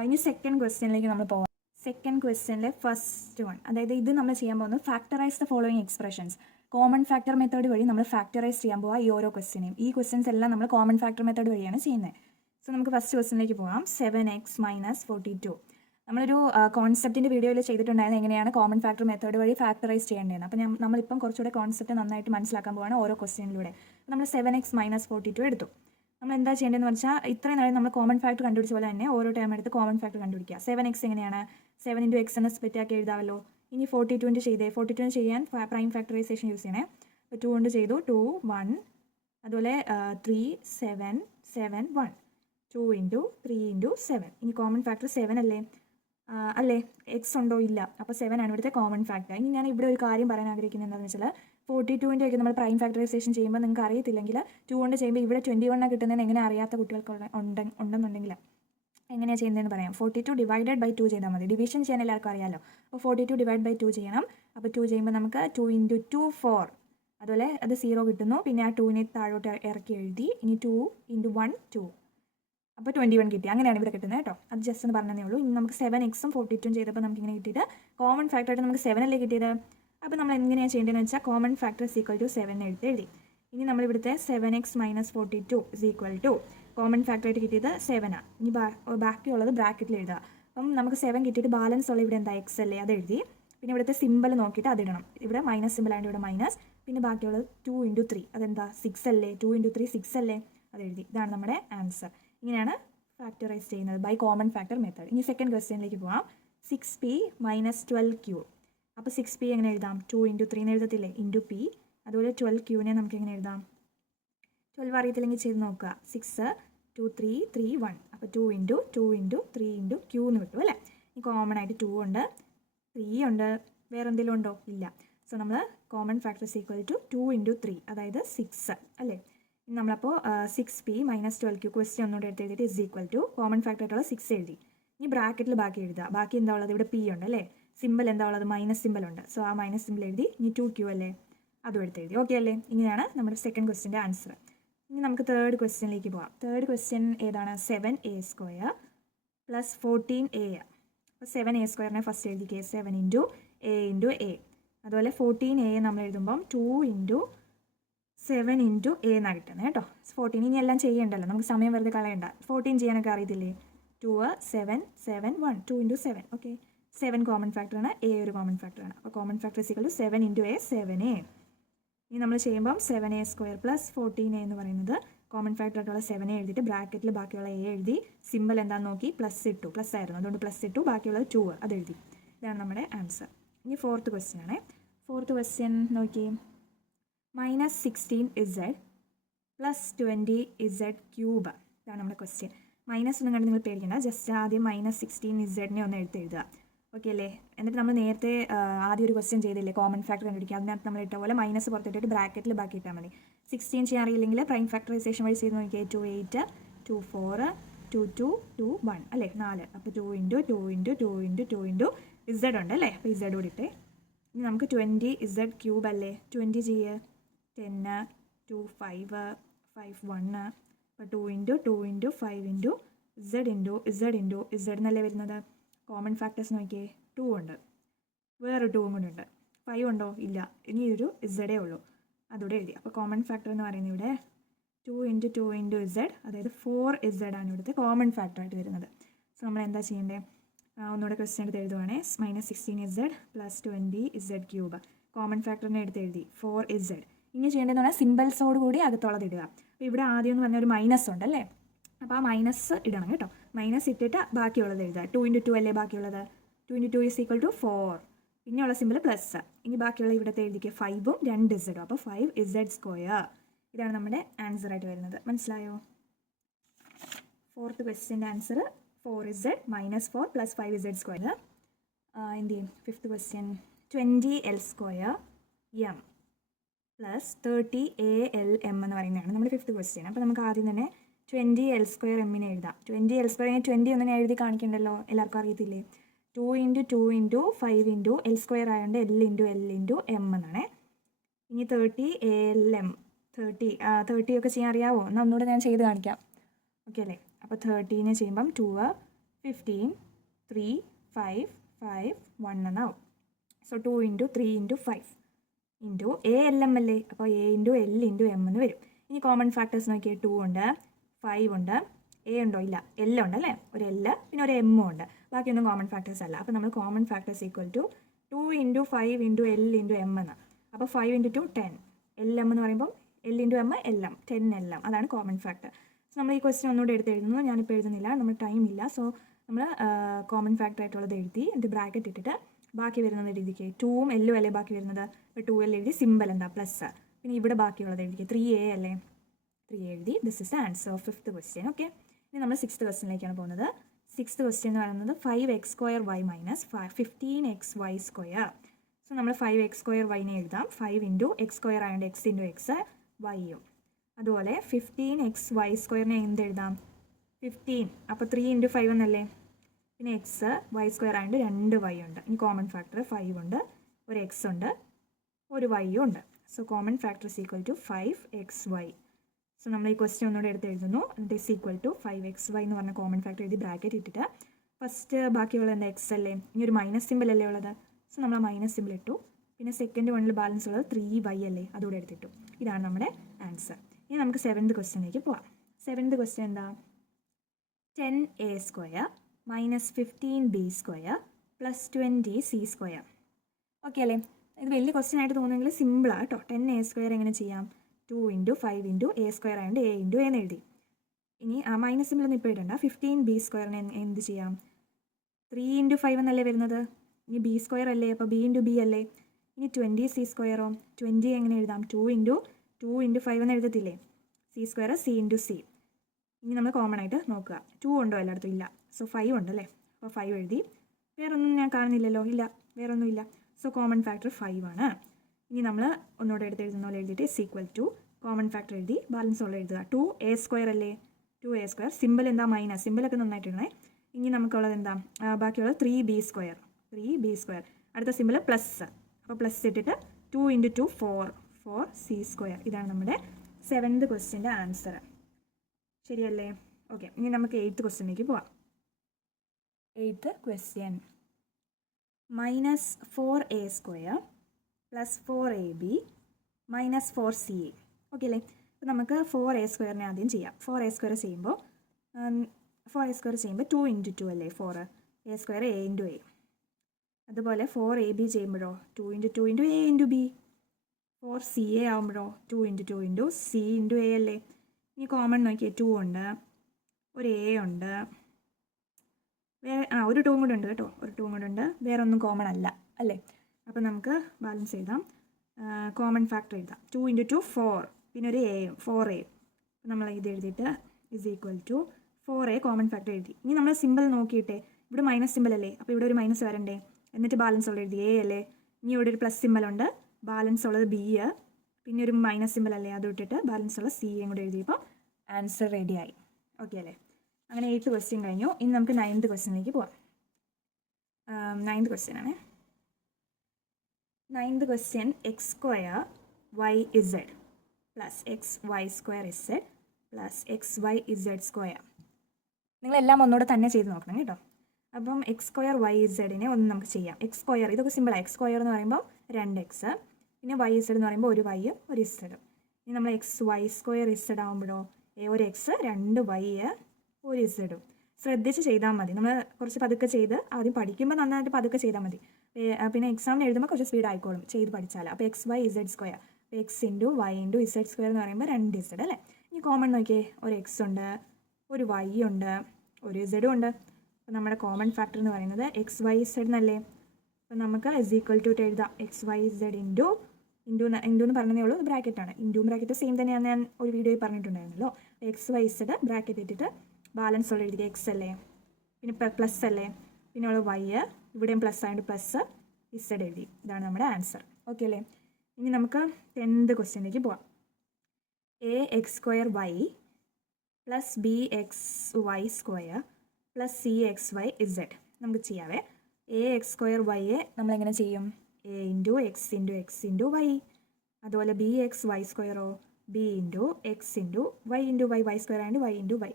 ഇനി സെക്കൻഡ് ക്വസ്റ്റ്യനിലേക്ക് നമ്മൾ പോകാം. സെക്കൻഡ് ക്വസ്റ്റ്യനിലെ ഫസ്റ്റ് വൺ, അതായത് ഇത് നമ്മൾ ചെയ്യാൻ പോകുന്നത് factorise the following expressions. Common factor method വഴി നമ്മൾ ഫാക്ടറൈസ് ചെയ്യാൻ പോകാം ഈ ഓരോ ക്വസ്റ്റ്യനെയും. ഈ ക്വസ്റ്റ്യൻസ് എല്ലാം നമ്മൾ കോമൺ ഫാക്ടർ മെത്തേഡ് വഴിയാണ് ചെയ്യുന്നത്. സോ നമുക്ക് ഫസ്റ്റ് ക്വസ്റ്റ്യനിലേക്ക് പോകാം. 7x - 42. നമ്മളൊരു കോൺസെപ്റ്റിൻ്റെ വീഡിയോയിൽ ചെയ്തിട്ടുണ്ടായിരുന്നു എങ്ങനെയാണ് കോമൺ ഫാക്ടർ മെത്തേഡ് വഴി ഫാക്ടറൈസ് ചെയ്യേണ്ടതെന്ന്. അപ്പോൾ നമ്മളിപ്പം കുറച്ചുകൂടെ കോൺസെപ്റ്റ് നന്നായിട്ട് മനസ്സിലാക്കാൻ പോവാണ് ഓരോ ക്വസ്റ്റ്യനിലൂടെ. നമ്മൾ 7x - 42 എടുത്തു. നമ്മൾ എന്താ ചെയ്യേണ്ടതെന്ന് വെച്ചാൽ ഇത്രയും നേരം നമ്മൾ കോമൺ ഫാക്ടർ കണ്ടുപിടിച്ച പോലെ തന്നെ ഓരോ ടൈം എടുത്ത് കോമൺ ഫാക്ടർ കണ്ടുപിടിക്കുക. 7x എങ്ങനെയാണ് 7 × x എന്ന് സ്പ്ലിറ്റ് ആക്കി എഴുതാമല്ലോ. ഇനി 42 ചെയ്തേ. 42 ചെയ്യാൻ പ്രൈം ഫാക്ടറൈസേഷൻ യൂസ് ചെയ്യണേ. അപ്പോൾ 2 കൊണ്ട് ചെയ്തു 2 1, അതുപോലെ 3 7 7 1, 2 × 3 × 7. ഇനി കോമൺ ഫാക്ടർ 7 അല്ലേ? അല്ലേ? എക്സ് ഉണ്ടോ? ഇല്ല. അപ്പോൾ 7 ആണ് ഇവിടുത്തെ കോമൺ ഫാക്ടർ. ഇനി ഞാൻ ഇവിടെ ഒരു കാര്യം പറയാൻ ആഗ്രഹിക്കുന്നത് എന്താണെന്ന് വെച്ചാൽ 42 ഒക്കെ നമ്മൾ പ്രൈം ഫാക്ടറൈസേഷൻ ചെയ്യുമ്പോൾ നിങ്ങൾക്ക് അറിയത്തില്ലെങ്കിൽ 2 കൊണ്ട് ചെയ്യുമ്പോൾ ഇവിടെ 21 കിട്ടുന്നതിന് എങ്ങനെ അറിയാത്ത കുട്ടികൾക്ക് ഉണ്ടെന്നുണ്ടെങ്കിൽ എങ്ങനെയാണ് ചെയ്യുന്നതെന്ന് പറയാം. 42 ഡിവൈഡഡ് ബൈ 2 ചെയ്താൽ മതി. ഡിവിഷൻ ചെയ്യാൻ എല്ലാവർക്കും അറിയാമല്ലോ. അപ്പോൾ 42 ഡിവൈഡ് ബൈ 2 ചെയ്യണം. അപ്പോൾ 2 ചെയ്യുമ്പോൾ നമുക്ക് 2 × 2 4, അതുപോലെ അത് 0 കിട്ടുന്നു. പിന്നെ ആ 2നെ താഴോട്ട് ഇറക്കി എഴുതി. ഇനി 2 × 1 2, അപ്പോൾ 21 കിട്ടി. അങ്ങനെയാണ് ഇവിടെ കിട്ടുന്നത് കേട്ടോ. അത് ജസ്റ്റ് ഒന്ന് പറഞ്ഞതേ ഉള്ളൂ. ഇനി നമുക്ക് 7x 42 ചെയ്തപ്പോൾ നമുക്ക് ഇങ്ങനെ കിട്ടിയിട്ട് കോമൺ ഫാക്ടറായിട്ട് നമുക്ക് 7 അല്ലേ കിട്ടിയത്. അപ്പോൾ നമ്മൾ എങ്ങനെയാണ് ചെയ്യേണ്ടതെന്ന് വെച്ചാൽ കോമൺ ഫാക്ടർ = 7 എഴുതി. ഇനി നമ്മൾ ഇവിടുത്തെ 7x - 42 കോമൺ ഫാക്ടറായിട്ട് കിട്ടിയത് 7 ആണ്. ഇനി ബാക്കിയുള്ളത് ബ്രാക്കറ്റിൽ എഴുതുക. അപ്പം നമുക്ക് 7 കിട്ടിയിട്ട് ബാലൻസ് ഉള്ള ഇവിടെ എന്താ എക്സ് അല്ലേ, അത് എഴുതി. പിന്നെ ഇവിടുത്തെ സിമ്പിൾ നോക്കിയിട്ട് അതിടണം. ഇവിടെ മൈനസ് സിമ്പിൾ ആയതുകൊണ്ട് ഇവിടെ മൈനസ്. പിന്നെ ബാക്കിയുള്ളത് 2 × 3, അതെന്താ 6 അല്ലേ, 2 × 3 6 അല്ലേ, അത് എഴുതി. ഇതാണ് നമ്മുടെ ആൻസർ. ഇങ്ങനെയാണ് ഫാക്ടറൈസ് ചെയ്യുന്നത് ബൈ കോമൺ ഫാക്ടർ മെത്തേഡ്. ഇനി സെക്കൻഡ് ക്വസ്റ്റ്യനിലേക്ക് പോകാം. 6p - 12q. അപ്പോൾ 6p എങ്ങനെ എഴുതാം? 2 × 3 എന്ന് എഴുതത്തില്ലേ, ഇൻറ്റു p. അതുപോലെ 12qനെ നമുക്ക് എങ്ങനെ എഴുതാം? 12 അറിയത്തില്ലെങ്കിൽ ചെയ്ത് നോക്കുക. 6 2 3 3 1, അപ്പോൾ 2 × 2 × 3 × q എന്ന് കിട്ടും അല്ലേ. ഈ കോമൺ ആയിട്ട് 2 ഉണ്ട്, 3 ഉണ്ട്, വേറെ എന്തെങ്കിലും ഉണ്ടോ? ഇല്ല. സോ നമ്മൾ കോമൺ ഫാക്ടർ = 2 × 3, അതായത് 6 അല്ലേ. നമ്മളപ്പോൾ 6p - 12q ക്വസ്റ്റ്യൻ ഒന്നുകൂടെ എടുത്ത് എഴുതിയിട്ട് കോമൺ ഫാക്ടർ ആയിട്ടുള്ള 6 എഴുതി. ഇനി ബ്രാക്കറ്റിൽ ബാക്കി എഴുതുക. ബാക്കി എന്താ ഉള്ളത്? ഇവിടെ p ഉണ്ട് അല്ലേ. സിമ്പിൾ എന്താ ഉള്ളത്? മൈനസ് സിമ്പിൾ ഉണ്ട്. സോ ആ മൈനസ് സിമ്പിൾ എഴുതി. ഇനി 2q അല്ലേ, അതും എടുത്ത് എഴുതി. ഓക്കെ അല്ലേ. ഇങ്ങനെയാണ് നമ്മുടെ സെക്കൻഡ് ക്വസ്റ്റ്യൻ്റെ ആൻസർ. ഇനി നമുക്ക് തേർഡ് ക്വസ്റ്റ്യനിലേക്ക് പോകാം. തേർഡ് ക്വസ്റ്റ്യൻ ഏതാണ്? 7a² + 14a. അപ്പോൾ 7a² ഫസ്റ്റ് എഴുതിക്കേ. 7 × a × a. അതുപോലെ 14a നമ്മൾ എഴുതുമ്പം 2 × 7 × a എന്നാണ് കിട്ടുന്നത് കേട്ടോ. 14 ഇനി എല്ലാം ചെയ്യണ്ടല്ലോ, നമുക്ക് സമയം വെറുതെ കളയണ്ട. 14 ചെയ്യാനൊക്കെ അറിയത്തില്ലേ? 2 7 7 1, 2 × 7. ഓക്കെ, 7 കോമൺ ഫാക്ടറാണ്, a ഒരു കോമൺ ഫാക്ടറാണ്. അപ്പോൾ കോമൺ ഫാക്ടർ = 7 × a 7a. ഇനി നമ്മൾ ചെയ്യുമ്പം 7a² + 14a എന്ന് പറയുന്നത് കോമൺ ഫാക്ടർ ആയിട്ടുള്ള 7a എഴുതിയിട്ട് ബ്രാക്കറ്റിൽ ബാക്കിയുള്ള a എഴുതി. സിമ്പിൾ എന്താണെന്ന് നോക്കി പ്ലസ് ഇട്ടു. പ്ലസ് ആയിരുന്നു, അതുകൊണ്ട് പ്ലസ് ഇട്ടു. ബാക്കിയുള്ളത് 2 അത് എഴുതി. ഇതാണ് നമ്മുടെ ആൻസർ. ഇനി ഫോർത്ത് ക്വസ്റ്റ്യൻ ആണ്. ഫോർത്ത് ക്വസ്റ്റ്യൻ നോക്കി. -16z + 20z³. ഇതാണ് നമ്മുടെ ക്വസ്റ്റ്യൻ. മൈനസ് ഒന്നും കണ്ട് നിങ്ങൾ പേടിക്കണ്ട. ജസ്റ്റ് ആദ്യം -16z ഒന്ന് എഴുതുക. ഓക്കെ അല്ലേ. എന്നിട്ട് നമ്മൾ നേരത്തെ ആദ്യം ഒരു ക്വസ്റ്റ്യൻ ചെയ്തില്ലേ, കോമൺ ഫാക്ടർ കണ്ടുപിടിക്കുക. അതിനകത്ത് നമ്മൾ ഇട്ട പോലെ മൈനസ് പുറത്തിട്ടിട്ട് ബ്രാക്കറ്റിൽ ബാക്കി ഇട്ടാൽ മതി. 16 ചെയ്യാൻ അറിയില്ലെങ്കിൽ പ്രൈം ഫാക്ടറൈസേഷൻ വഴി ചെയ്ത് നോക്കിയാൽ 2 8 2 4 2 2 2 1 അല്ലേ, 4. അപ്പോൾ 2 × 2 × 2 × 2 × z ഉണ്ട് അല്ലേ. അപ്പോൾ z കൂടി ഇട്ടേ. ഇനി നമുക്ക് 20z³ അല്ലേ. 20 ചെയ്യുക. 10 2 5 5 1. അപ്പോൾ 2 × 2 × 5 × z എന്നല്ലേ വരുന്നത്. കോമൺ ഫാക്ടേഴ്സ് നോക്കിയേ. 2 ഉണ്ട്, വേറെ 2 കൂടെ ഉണ്ട്. 5 ഉണ്ടോ? ഇല്ല. ഇനി ഒരു z ഉള്ളൂ, അതുകൂടെ എഴുതി. അപ്പോൾ കോമൺ ഫാക്ടർ എന്ന് പറയുന്നത് ഇവിടെ 2 × 2 × z, അതായത് 4z ആണ് ഇവിടുത്തെ കോമൺ ഫാക്ടറായിട്ട് വരുന്നത്. സോ നമ്മൾ എന്താ ചെയ്യേണ്ടത്? ഒന്നുകൂടെ ക്വസ്റ്റ്യൻ എടുത്ത് എഴുതുവാണേ. -16z + 20z³ കോമൺ ഫാക്ടറിനെ എടുത്ത് എഴുതി. 4z. ഇനി ചെയ്യേണ്ടതെന്ന് പറഞ്ഞാൽ സിമ്പിൾസോട് കൂടി അകത്തുള്ളത് ഇടുക. അപ്പോൾ ഇവിടെ ആദ്യം എന്ന് പറഞ്ഞാൽ ഒരു മൈനസ് ഉണ്ടല്ലേ. അപ്പോൾ ആ മൈനസ് ഇടണം കേട്ടോ. മൈനസ് ഇട്ടിട്ട് ബാക്കിയുള്ളത് എഴുതുക. 2 × 2 അല്ലേ ബാക്കിയുള്ളത്. 2 × 2 = 4. പിന്നെയുള്ള സിമ്പിൾ പ്ലസ്. ഇനി ബാക്കിയുള്ള ഇവിടുത്തെ എഴുതിക്കുക 5ഉം 2z. അപ്പോൾ 5z². ഇതാണ് നമ്മുടെ ആൻസർ ആയിട്ട് വരുന്നത്. മനസ്സിലായോ? ഫോർത്ത് ക്വസ്റ്റ്യൻ്റെ ആൻസർ 4z - 4 + 5z². എന്ത് ചെയ്യും? Fifth question 20l² m + 30alm എന്ന് പറയുന്നതാണ് നമ്മുടെ ഫിഫ്ത്ത് ക്വസ്റ്റ്യൻ. അപ്പോൾ നമുക്ക് ആദ്യം തന്നെ 20l² m എഴുതാം. 20l² 20 ഒന്നും എഴുതി കാണിക്കണ്ടല്ലോ, എല്ലാവർക്കും അറിയത്തില്ലേ. 2 × 2 × 5 × l² ആയതുകൊണ്ട് l × m എന്നാണ്. ഇനി 30alm 30 ഒക്കെ ചെയ്യാൻ അറിയാവോ? എന്നാൽ ഒന്നുകൂടെ ഞാൻ ചെയ്ത് കാണിക്കാം. ഓക്കെ അല്ലേ. അപ്പോൾ 30നെ ചെയ്യുമ്പം 2 15 3 5 5 1 എന്നാവും. സോ 2 × 3 × 5 × alm അല്ലേ. അപ്പോൾ a × l × m എന്ന് വരും. ഇനി കോമൺ ഫാക്ടേഴ്സ് നോക്കിയാൽ 2 ഉണ്ട്, 5 ഉണ്ട്, a ഉണ്ടോ? ഇല്ല. l ഉണ്ട് അല്ലേ, ഒരു l, പിന്നെ ഒരു m ഉണ്ട്. ബാക്കിയൊന്നും കോമൺ ഫാക്ടേഴ്സ് അല്ല. അപ്പോൾ നമ്മൾ കോമൺ ഫാക്ടേഴ്സ് = 2 × 5 × l × m എന്ന്. അപ്പോൾ 5 × 2 10. lm എന്ന് പറയുമ്പോൾ l × m lm 10lm, അതാണ് കോമൺ ഫാക്ടർ. നമ്മൾ ഈ ക്വസ്റ്റ്യൻ ഒന്നുകൂടെ എടുത്ത് എഴുതുന്നു. ഞാനിപ്പോൾ എഴുതുന്നില്ല, നമ്മൾ ടൈം ഇല്ല. സോ നമ്മൾ കോമൺ ഫാക്ടർ ആയിട്ടുള്ളത് എഴുതി, എന്നിട്ട് ബ്രാക്കറ്റ് ഇട്ടിട്ട് ബാക്കി വരുന്നത് എഴുതിക്കുക. 2ഉം എല്ലും അല്ലേ ബാക്കി വരുന്നത്, ഇപ്പോൾ 2L എഴുതി, സിമ്പിൾ എന്താ പ്ലസ്. പിന്നെ ഇവിടെ ബാക്കിയുള്ളത് എഴുതിക്കുക, 3A അല്ലേ, 3 എഴുതി. This is the answer of 5th question. Okay, ഇനി നമ്മൾ 6th ക്വസ്റ്റ്യനിലേക്കാണ് പോകുന്നത്. 6th ക്വസ്റ്റ്യൻ എന്ന് പറയുന്നത് 5x² y minus 15xy². So നമ്മൾ 5x² y എഴുതാം. 5 ഇൻറ്റു x² ആയതുകൊണ്ട് x ഇൻറ്റു എക്സ് വൈയും. അതുപോലെ 15xy² എന്തെഴുതാം, 15, അപ്പോൾ 3 ഇൻറ്റു 5 എന്നല്ലേ. പിന്നെ എക്സ് y² ആയതുകൊണ്ട് 2y ഉണ്ട്. ഇനി കോമൺ ഫാക്ടർ 5 ഉണ്ട്, ഒരു എക്സ് ഉണ്ട്, ഒരു വൈയും ഉണ്ട്. So common factor is equal to 5xy. സോ നമ്മൾ ഈ ക്വസ്റ്റ്യൻ ഒന്നുകൂടെ എടുത്ത് എഴുതുന്നു. എന്നിട്ട് ഇസ് ഈക്വൽ ടു 5xy എന്ന് പറഞ്ഞ കോമൺ ഫാക്ടർ എഴുതി ബ്രാക്കറ്റ് ഇട്ടിട്ട് ഫസ്റ്റ് ബാക്കിയുള്ളത് എന്താ, എക്സ് അല്ലേ. ഇനി ഒരു മൈനസ് സിമ്പിൾ അല്ലേ ഉള്ളത്. സോ നമ്മൾ മൈനസ് സിമ്പിൾ ഇട്ടു. പിന്നെ സെക്കൻഡ് വണ്ണിൽ ബാലൻസ് ഉള്ളത് 3y അല്ലേ, അതുകൂടെ എടുത്തിട്ടു. ഇതാണ് നമ്മുടെ ആൻസർ. ഇനി നമുക്ക് 7th ക്വസ്റ്റ്യനിലേക്ക് പോവാം. 7th ക്വസ്റ്റ്യൻ എന്താ, 10a² minus 15b² plus 20c². Okay അല്ലേ. ഇത് വലിയ ക്വസ്റ്റ്യൻ ആയിട്ട് തോന്നുമെങ്കിൽ സിമ്പിളാണ് കേട്ടോ. 10a² എങ്ങനെ ചെയ്യാം, 2 ഇൻറ്റു 5 ഇൻറ്റു a² ആയതുകൊണ്ട് a ഇൻറ്റു എന്ന് എഴുതി. ഇനി ആ മൈനസ് സിമ്പിളൊന്നും ഇപ്പോൾ ഇടണ്ട. 15b² എന്ത് ചെയ്യാം, 3 ഇൻറ്റു 5 എന്നല്ലേ വരുന്നത്. ഇനി b² അല്ലേ, അപ്പോൾ b ഇൻറ്റു b അല്ലേ. ഇനി 20c², 20 എങ്ങനെ എഴുതാം, 2 ഇൻറ്റു 5 എന്ന് എഴുതത്തില്ലേ. c² c into c. ഇനി നമ്മൾ കോമൺ ആയിട്ട് നോക്കുക, 2 ഉണ്ടോ എല്ലായിടത്തും, ഇല്ല. സോ 5 ഉണ്ടല്ലേ, അപ്പോൾ 5 എഴുതി. വേറൊന്നും ഞാൻ കാണുന്നില്ലല്ലോ, ഇല്ല, വേറൊന്നും ഇല്ല. സോ കോമൺ ഫാക്ടർ 5 ആണ്. ഇനി നമ്മൾ ഒന്നുകൂടെ എടുത്ത് എഴുതുന്ന പോലെ എഴുതിയിട്ട് is equal to common factor എഴുതി ബാലൻസ് ഉള്ള എഴുതുക. 2a² അല്ലേ, 2a². സിമ്പിൾ എന്താ, മൈനസ്. സിമ്പിളൊക്കെ നന്നായിട്ടിടണേ. ഇനി നമുക്കുള്ളത് എന്താ, ബാക്കിയുള്ളത് 3b². അടുത്ത സിമ്പിൾ പ്ലസ്. അപ്പോൾ പ്ലസ് ഇട്ടിട്ട് 2 ഇൻറ്റു 2 4c². ഇതാണ് നമ്മുടെ 7th ക്വസ്റ്റ്യൻ്റെ ആൻസർ. ശരിയല്ലേ. ഓക്കെ, ഇനി നമുക്ക് 8th ക്വസ്റ്റ്യനിലേക്ക് പോവാം. 8th question minus 4a² plus 4ab minus 4ca. Okay അല്ലേ. അപ്പോൾ നമുക്ക് 4a² ആദ്യം ചെയ്യാം. 4a² ചെയ്യുമ്പോൾ 2 ഇൻറ്റു 2 അല്ലേ, 4 a² a ഇൻറ്റു a. അതുപോലെ 4ab ചെയ്യുമ്പോഴോ 2 into 2 into a into b. 4ca ആകുമ്പോഴോ 2 into 2 into c into a അല്ലേ. ഇനി കോമൺ നോക്കിയാൽ 2 ഉണ്ട്, ഒരു a ഉണ്ട്, വേറെ ഒരു 2 കൂടെ ഉണ്ട് കേട്ടോ, ഒരു 2 കൂടെ ഉണ്ട്. വേറെ ഒന്നും കോമൺ അല്ല അല്ലേ. അപ്പോൾ നമുക്ക് ബാലൻസ് എഴുതാം. കോമൺ ഫാക്ടർ എഴുതാം. 2 ഇൻറ്റു 2 4, പിന്നെ ഒരു എയും 4a. നമ്മൾ ഇത് എഴുതിയിട്ട് is equal to 4a common factor എഴുതി. ഇനി നമ്മൾ സിമ്പിൾ നോക്കിയിട്ടേ, ഇവിടെ മൈനസ് സിമ്പിൾ അല്ലേ, അപ്പോൾ ഇവിടെ ഒരു മൈനസ് വരണ്ടേ. എന്നിട്ട് ബാലൻസ് ഉള്ളത് എഴുതി a അല്ലേ. ഇനി ഇവിടെ ഒരു പ്ലസ് സിമ്പിൾ ഉണ്ട്, ബാലൻസ് ഉള്ളത് b, പിന്നെ ഒരു മൈനസ് സിമ്പിൾ അല്ലേ, അത് ഇട്ടിട്ട് ബാലൻസ് ഉള്ള c കൂടെ എഴുതിയപ്പോൾ ആൻസർ റെഡിയായി. ഓക്കെ അല്ലേ. അങ്ങനെ 8th ക്വസ്റ്റ്യൻ കഴിഞ്ഞു. ഇനി നമുക്ക് 9th ക്വസ്റ്റ്യനിലേക്ക് പോവാം. 9th ക്വസ്റ്റ്യൻ ആണ്. 9th question x² yz plus xy² plus xyz². നിങ്ങളെല്ലാം ഒന്നുകൂടെ തന്നെ ചെയ്ത് നോക്കണം കേട്ടോ. അപ്പം x² yz ഒന്ന് നമുക്ക് ചെയ്യാം. x², ഇതൊക്കെ സിമ്പിളാണ്. x² എന്ന് പറയുമ്പോൾ 2x, പിന്നെ yz എന്ന് പറയുമ്പോൾ ഒരു y ഒരു z. ഇനി നമ്മൾ xy² z ആകുമ്പോഴോ ഒരു x 2y ഒരു z. ശ്രദ്ധിച്ച് ചെയ്താൽ മതി. നമ്മൾ കുറച്ച് പതുക്കെ ചെയ്ത് ആദ്യം പഠിക്കുമ്പോൾ നന്നായിട്ട് പതുക്കെ ചെയ്താൽ മതി. പിന്നെ എക്സാമിന് എഴുതുമ്പോൾ കുറച്ച് സ്പീഡ് ആയിക്കോളും ചെയ്ത് പഠിച്ചാൽ. അപ്പോൾ xyz², x into y into z² എന്ന് പറയുമ്പോൾ 2z അല്ലേ. ഇനി കോമൺ നോക്കിയേ, ഒരു x ഉണ്ട്, ഒരു y ഉണ്ട്, ഒരു z ഉണ്ട്. അപ്പോൾ നമ്മുടെ കോമൺ ഫാക്ടർ എന്ന് പറയുന്നത് xyz എന്നല്ലേ. അപ്പോൾ നമുക്ക് ഇസ് ഈക്വൽ ടു എഴുതാം. xyz ഇൻറ്റു എന്ന് പറഞ്ഞതേ ഉള്ളൂ, ബ്രാക്കറ്റാണ്. ഇൻറ്റു ബ്രാക്കറ്റ് സെയിം തന്നെയാണ്, ഞാൻ ഒരു വീഡിയോയിൽ പറഞ്ഞിട്ടുണ്ടായിരുന്നല്ലോ. xyz ബ്രാക്കറ്റ് ഇട്ടിട്ട് ബാലൻസ് ഉള്ള എഴുതിയ x അല്ലേ, പിന്നെ പ്ലസ് അല്ലേ, പിന്നെ ഉള്ള y, ഇവിടെയും പ്ലസ് ആയതുകൊണ്ട് പ്ലസ് z എഴുതി. ഇതാണ് നമ്മുടെ ആൻസർ. ഓക്കെ അല്ലേ. ഇനി നമുക്ക് 10th ക്വസ്റ്റ്യനിലേക്ക് പോവാം. ax² y plus bxy² plus cxyz നമുക്ക് ചെയ്യാവേ. ax² y നമ്മളെങ്ങനെ ചെയ്യും, a into x into x into y. അതുപോലെ bxy², b into x into y into y, y² ആയതുകൊണ്ട് y ഇൻറ്റു വൈ.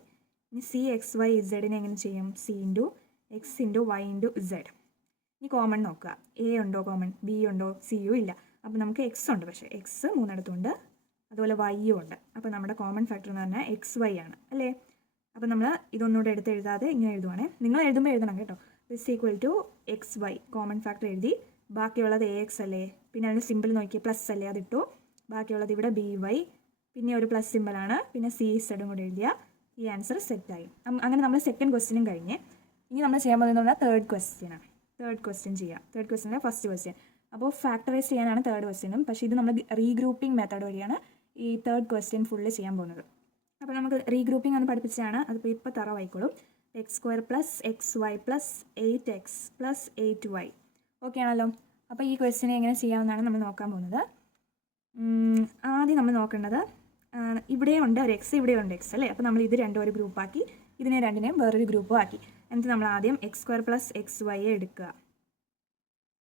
ഇനി cxyz എങ്ങനെ ചെയ്യും, c into x into y into z. ഇനി കോമൺ നോക്കുക, a ഉണ്ടോ കോമൺ, b ഉണ്ടോ, c യും ഇല്ല. അപ്പോൾ നമുക്ക് x ഉണ്ട്, പക്ഷേ x 3 അതുപോലെ y ഉണ്ട്. അപ്പോൾ നമ്മുടെ കോമൺ ഫാക്ടർ എന്ന് പറഞ്ഞാൽ xy ആണ് അല്ലേ. അപ്പോൾ നമ്മൾ ഇതൊന്നുകൂടെ എടുത്ത് എഴുതാതെ ഇങ്ങനെ എഴുതുവാണേ. നിങ്ങൾ എഴുതുമ്പോൾ എഴുതണം കേട്ടോ. Is equal to xy common factor എഴുതി, ബാക്കിയുള്ളത് ax അല്ലേ, പിന്നെ അതിന് സിമ്പിൾ നോക്കി പ്ലസ് അല്ലേ, അതിട്ടു. ബാക്കിയുള്ളത് ഇവിടെ by, പിന്നെ ഒരു പ്ലസ് സിമ്പിളാണ്, പിന്നെ cz കൂടെ എഴുതിയ ഈ ആൻസർ സെറ്റായി. അങ്ങനെ നമ്മൾ സെക്കൻഡ് ക്വസ്റ്റ്യനും കഴിഞ്ഞ് ഇനി നമ്മൾ ചെയ്യാൻ പോകുന്നത് പറഞ്ഞാൽ തേർഡ് ക്വസ്റ്റ്യൻ ചെയ്യാം. തേർഡ് ക്വസ്റ്റ്യൻ്റെ ഫസ്റ്റ് ക്വസ്റ്റ്യൻ. അപ്പോൾ ഫാക്ടറൈസ് ചെയ്യാനാണ് തേർഡ് ക്വസ്റ്റ്യനും, പക്ഷേ ഇത് നമ്മൾ റീഗ്രൂപ്പിംഗ് മെത്തേഡ് വഴിയാണ് ഈ തേർഡ് ക്വസ്റ്റ്യൻ ഫുള്ള് ചെയ്യാൻ പോകുന്നത്. അപ്പോൾ നമുക്ക് റീഗ്രൂപ്പിംഗ് ഒന്ന് പഠിപ്പിച്ചാണ്, അതിപ്പോൾ ഇപ്പോൾ തറവായിക്കോളും. x² + xy + 8x + 8y. Okay ആണല്ലോ. അപ്പോൾ ഈ ക്വസ്റ്റ്യനെ എങ്ങനെ ചെയ്യാമെന്നാണ് നമ്മൾ നോക്കാൻ പോകുന്നത്. ആദ്യം നമ്മൾ നോക്കേണ്ടത് ഇവിടെയുണ്ട് ഒരു എക്സ്, ഇവിടെയുണ്ട് എക്സ് അല്ലേ. അപ്പോൾ നമ്മൾ ഇത് രണ്ടും ഒരു ഗ്രൂപ്പാക്കി, ഇതിനെ രണ്ടിനെയും വേറൊരു ഗ്രൂപ്പും ആക്കി. എന്നിട്ട് നമ്മൾ ആദ്യം x² + xy എടുക്കുക.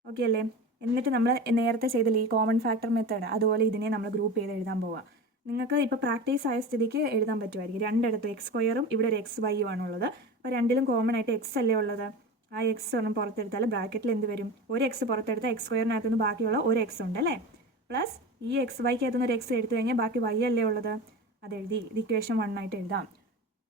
ഓക്കെ അല്ലേ. എന്നിട്ട് നമ്മൾ നേരത്തെ ചെയ്തില്ല ഈ കോമൺ ഫാക്ടർ മെത്തേഡ്, അതുപോലെ ഇതിനെ നമ്മൾ ഗ്രൂപ്പ് ചെയ്ത് എഴുതാൻ പോവുക. നിങ്ങൾക്ക് ഇപ്പോൾ പ്രാക്ടീസ് ആയ സ്ഥിതിക്ക് എഴുതാൻ പറ്റുമായിരിക്കും. രണ്ടിടത്തും x² ഇവിടെ ഒരു xy ആണുള്ളത്. അപ്പോൾ രണ്ടിലും കോമൺ ആയിട്ട് x അല്ലേ ഉള്ളത്. ആ എക്സ് ഒന്നും പുറത്തെടുത്താൽ ബ്രാക്കറ്റിൽ എന്ത് വരും, ഒരു എക്സ് പുറത്തെടുത്താൽ x²-നകത്തുനിന്ന് ബാക്കിയുള്ള ഒരു എക്സ് ഉണ്ട് അല്ലേ. പ്ലസ് ഈ xy-ക്കകത്തുനിന്ന് ഒരു എക്സ് എടുത്തു കഴിഞ്ഞാൽ ബാക്കി y അല്ലേ ഉള്ളത്. അതെഴുതി ഇത് ഇക്വേഷൻ 1 ആയിട്ട് എഴുതാം.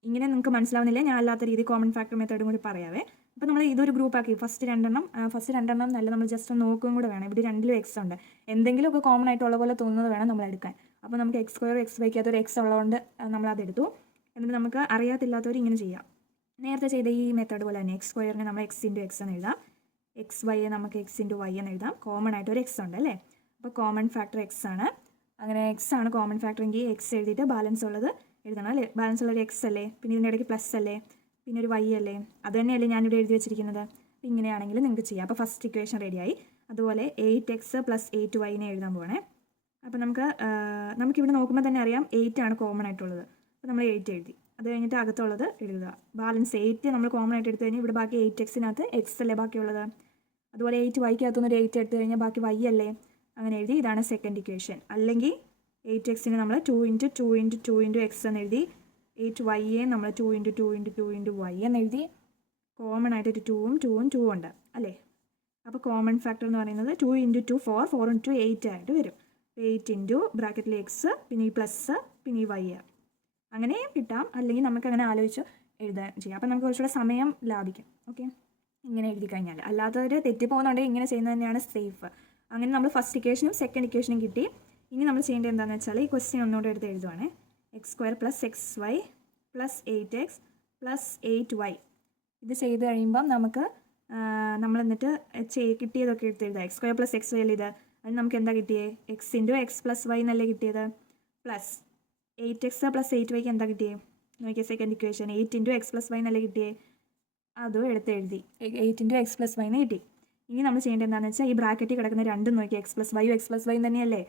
ഇങ്ങനെ നിങ്ങൾക്ക് മനസ്സിലാവുന്നില്ല, ഞാൻ അല്ലാത്ത രീതി കോമൺ ഫാക്ടർ മെത്തേഡും കൂടി പറയാവേ. അപ്പോൾ നമ്മൾ ഇതൊരു ഗ്രൂപ്പാക്കി ഫസ്റ്റ് രണ്ടെണ്ണം നല്ല നമ്മൾ ജസ്റ്റ് നോക്കുകയും കൂടെ വേണം. ഇവിടെ രണ്ടിലും എക്സ് ഉണ്ട്, എന്തെങ്കിലുമൊക്കെ കോമൺ ആയിട്ടുള്ള പോലെ തോന്നുന്നത് വേണം നമ്മൾ എടുക്കാൻ. അപ്പോൾ നമുക്ക് x² xy-ക്കകത്ത് ഒരു എക്സ് ഉള്ളതുകൊണ്ട് നമ്മളതെടുത്തു. എന്നിട്ട് നമുക്ക് അറിയാത്തില്ലാത്തവർ ഇങ്ങനെ ചെയ്യാം. നേരത്തെ ചെയ്ത ഈ മെത്തേഡ് പോലെ തന്നെ x² നമ്മൾ x × x എന്ന് എഴുതാം, xy നമുക്ക് x × y എന്ന് എഴുതാം. കോമൺ ആയിട്ട് ഒരു എക്സ് ഉണ്ട് അല്ലേ. അപ്പോൾ കോമൺ ഫാക്ടർ എക്സ് ആണ്. അങ്ങനെ എക്സ് ആണ് കോമൺ ഫാക്ടർ എങ്കിൽ എക്സ് എഴുതിയിട്ട് ബാലൻസ് ഉള്ളത് എഴുതണം അല്ലേ. ബാലൻസ് ഉള്ളൊരു എക്സ് അല്ലേ, പിന്നെ ഇതിൻ്റെ ഇടയ്ക്ക് പ്ലസ് അല്ലേ, പിന്നെ ഒരു y അല്ലേ. അത് തന്നെയല്ലേ ഞാനിവിടെ എഴുതി വെച്ചിരിക്കുന്നത്. അപ്പോൾ ഇങ്ങനെയാണെങ്കിൽ നിങ്ങൾക്ക് ചെയ്യാം. അപ്പോൾ ഫസ്റ്റ് ഇക്വേഷൻ റെഡിയായി. അതുപോലെ 8x + 8y എഴുതാൻ പോകണേ. അപ്പോൾ നമുക്കിവിടെ നോക്കുമ്പോൾ തന്നെ അറിയാം 8 ആണ് കോമൺ ആയിട്ടുള്ളത്. അപ്പോൾ നമ്മൾ 8 എഴുതി. അത് കഴിഞ്ഞിട്ട് അകത്തുള്ളത് എഴുതുക. ബാലൻസ് 8 നമ്മൾ കോമൺ ആയിട്ട് എടുത്തു കഴിഞ്ഞാൽ ഇവിടെ ബാക്കി 8x-നകത്ത് എക്സ് അല്ലേ ബാക്കിയുള്ളത്. അതുപോലെ 8y-ക്കകത്തുനിന്ന് ഒരു 8 എടുത്തു കഴിഞ്ഞാൽ ബാക്കി y അല്ലേ. അങ്ങനെ എഴുതി. ഇതാണ് സെക്കൻഡ് ഇക്വേഷൻ. അല്ലെങ്കിൽ 8x-നെ നമ്മൾ 2 × 2 × 2 × x എന്ന് എഴുതി. 8y-യെ നമ്മൾ 2 × 2 × 2 × y എന്ന് എഴുതി. കോമൺ ആയിട്ട് ഒരു 2 ഉണ്ട് അല്ലേ. അപ്പോൾ കോമൺ ഫാക്ടർ എന്ന് പറയുന്നത് 2 × 2 4, 4 × 8 ആയിട്ട് വരും. 8 ബ്രാക്കറ്റിൽ എക്സ്, പിന്നെ ഈ പ്ലസ്, പിന്നെ ഈ y. അങ്ങനെയും കിട്ടാം, അല്ലെങ്കിൽ നമുക്ക് അങ്ങനെ ആലോചിച്ച് എഴുതാൻ ചെയ്യാം. അപ്പോൾ നമുക്ക് കുറച്ചുകൂടെ സമയം ലാഭിക്കും. ഓക്കെ, ഇങ്ങനെ എഴുതി കഴിഞ്ഞാൽ. അല്ലാത്തവർ തെറ്റിപ്പോകുന്നുണ്ടെങ്കിൽ ഇങ്ങനെ ചെയ്യുന്നത് തന്നെയാണ് സേഫ്. അങ്ങനെ നമ്മൾ ഫസ്റ്റ് ഇക്വേഷനും സെക്കൻഡ് ഇക്വേഷനും കിട്ടി. ഇനി നമ്മൾ ചെയ്യേണ്ടത് എന്താണെന്ന് വെച്ചാൽ ഈ ക്വസ്റ്റ്യൻ ഒന്നുകൂടെ എടുത്ത് എഴുതുവാണ്. x² + xy + 8x + 8y. ഇത് ചെയ്ത് കഴിയുമ്പം നമുക്ക് നമ്മൾ എന്നിട്ട് കിട്ടിയതൊക്കെ എടുത്ത് എഴുതുക. x² + xy അല്ലേ ഇത്. അത് നമുക്ക് എന്താ കിട്ടിയേ, x × x + y എന്നല്ലേ കിട്ടിയത്. പ്ലസ് 8x + 8y എന്താ കിട്ടിയേ നോക്കിയാൽ സെക്കൻഡ് ഇക്വേഷൻ 8 × x + y എന്നല്ലേ കിട്ടിയേ. അതും എടുത്ത് എഴുതി. 8 × x + y എന്ന് കിട്ടി. ഇനി നമ്മൾ ചെയ്യേണ്ടത് എന്താണെന്ന് വെച്ചാൽ ഈ ബ്രാക്കറ്റിൽ കിടക്കുന്ന രണ്ടും നോക്കി x + y x + y തന്നെയല്ലേ.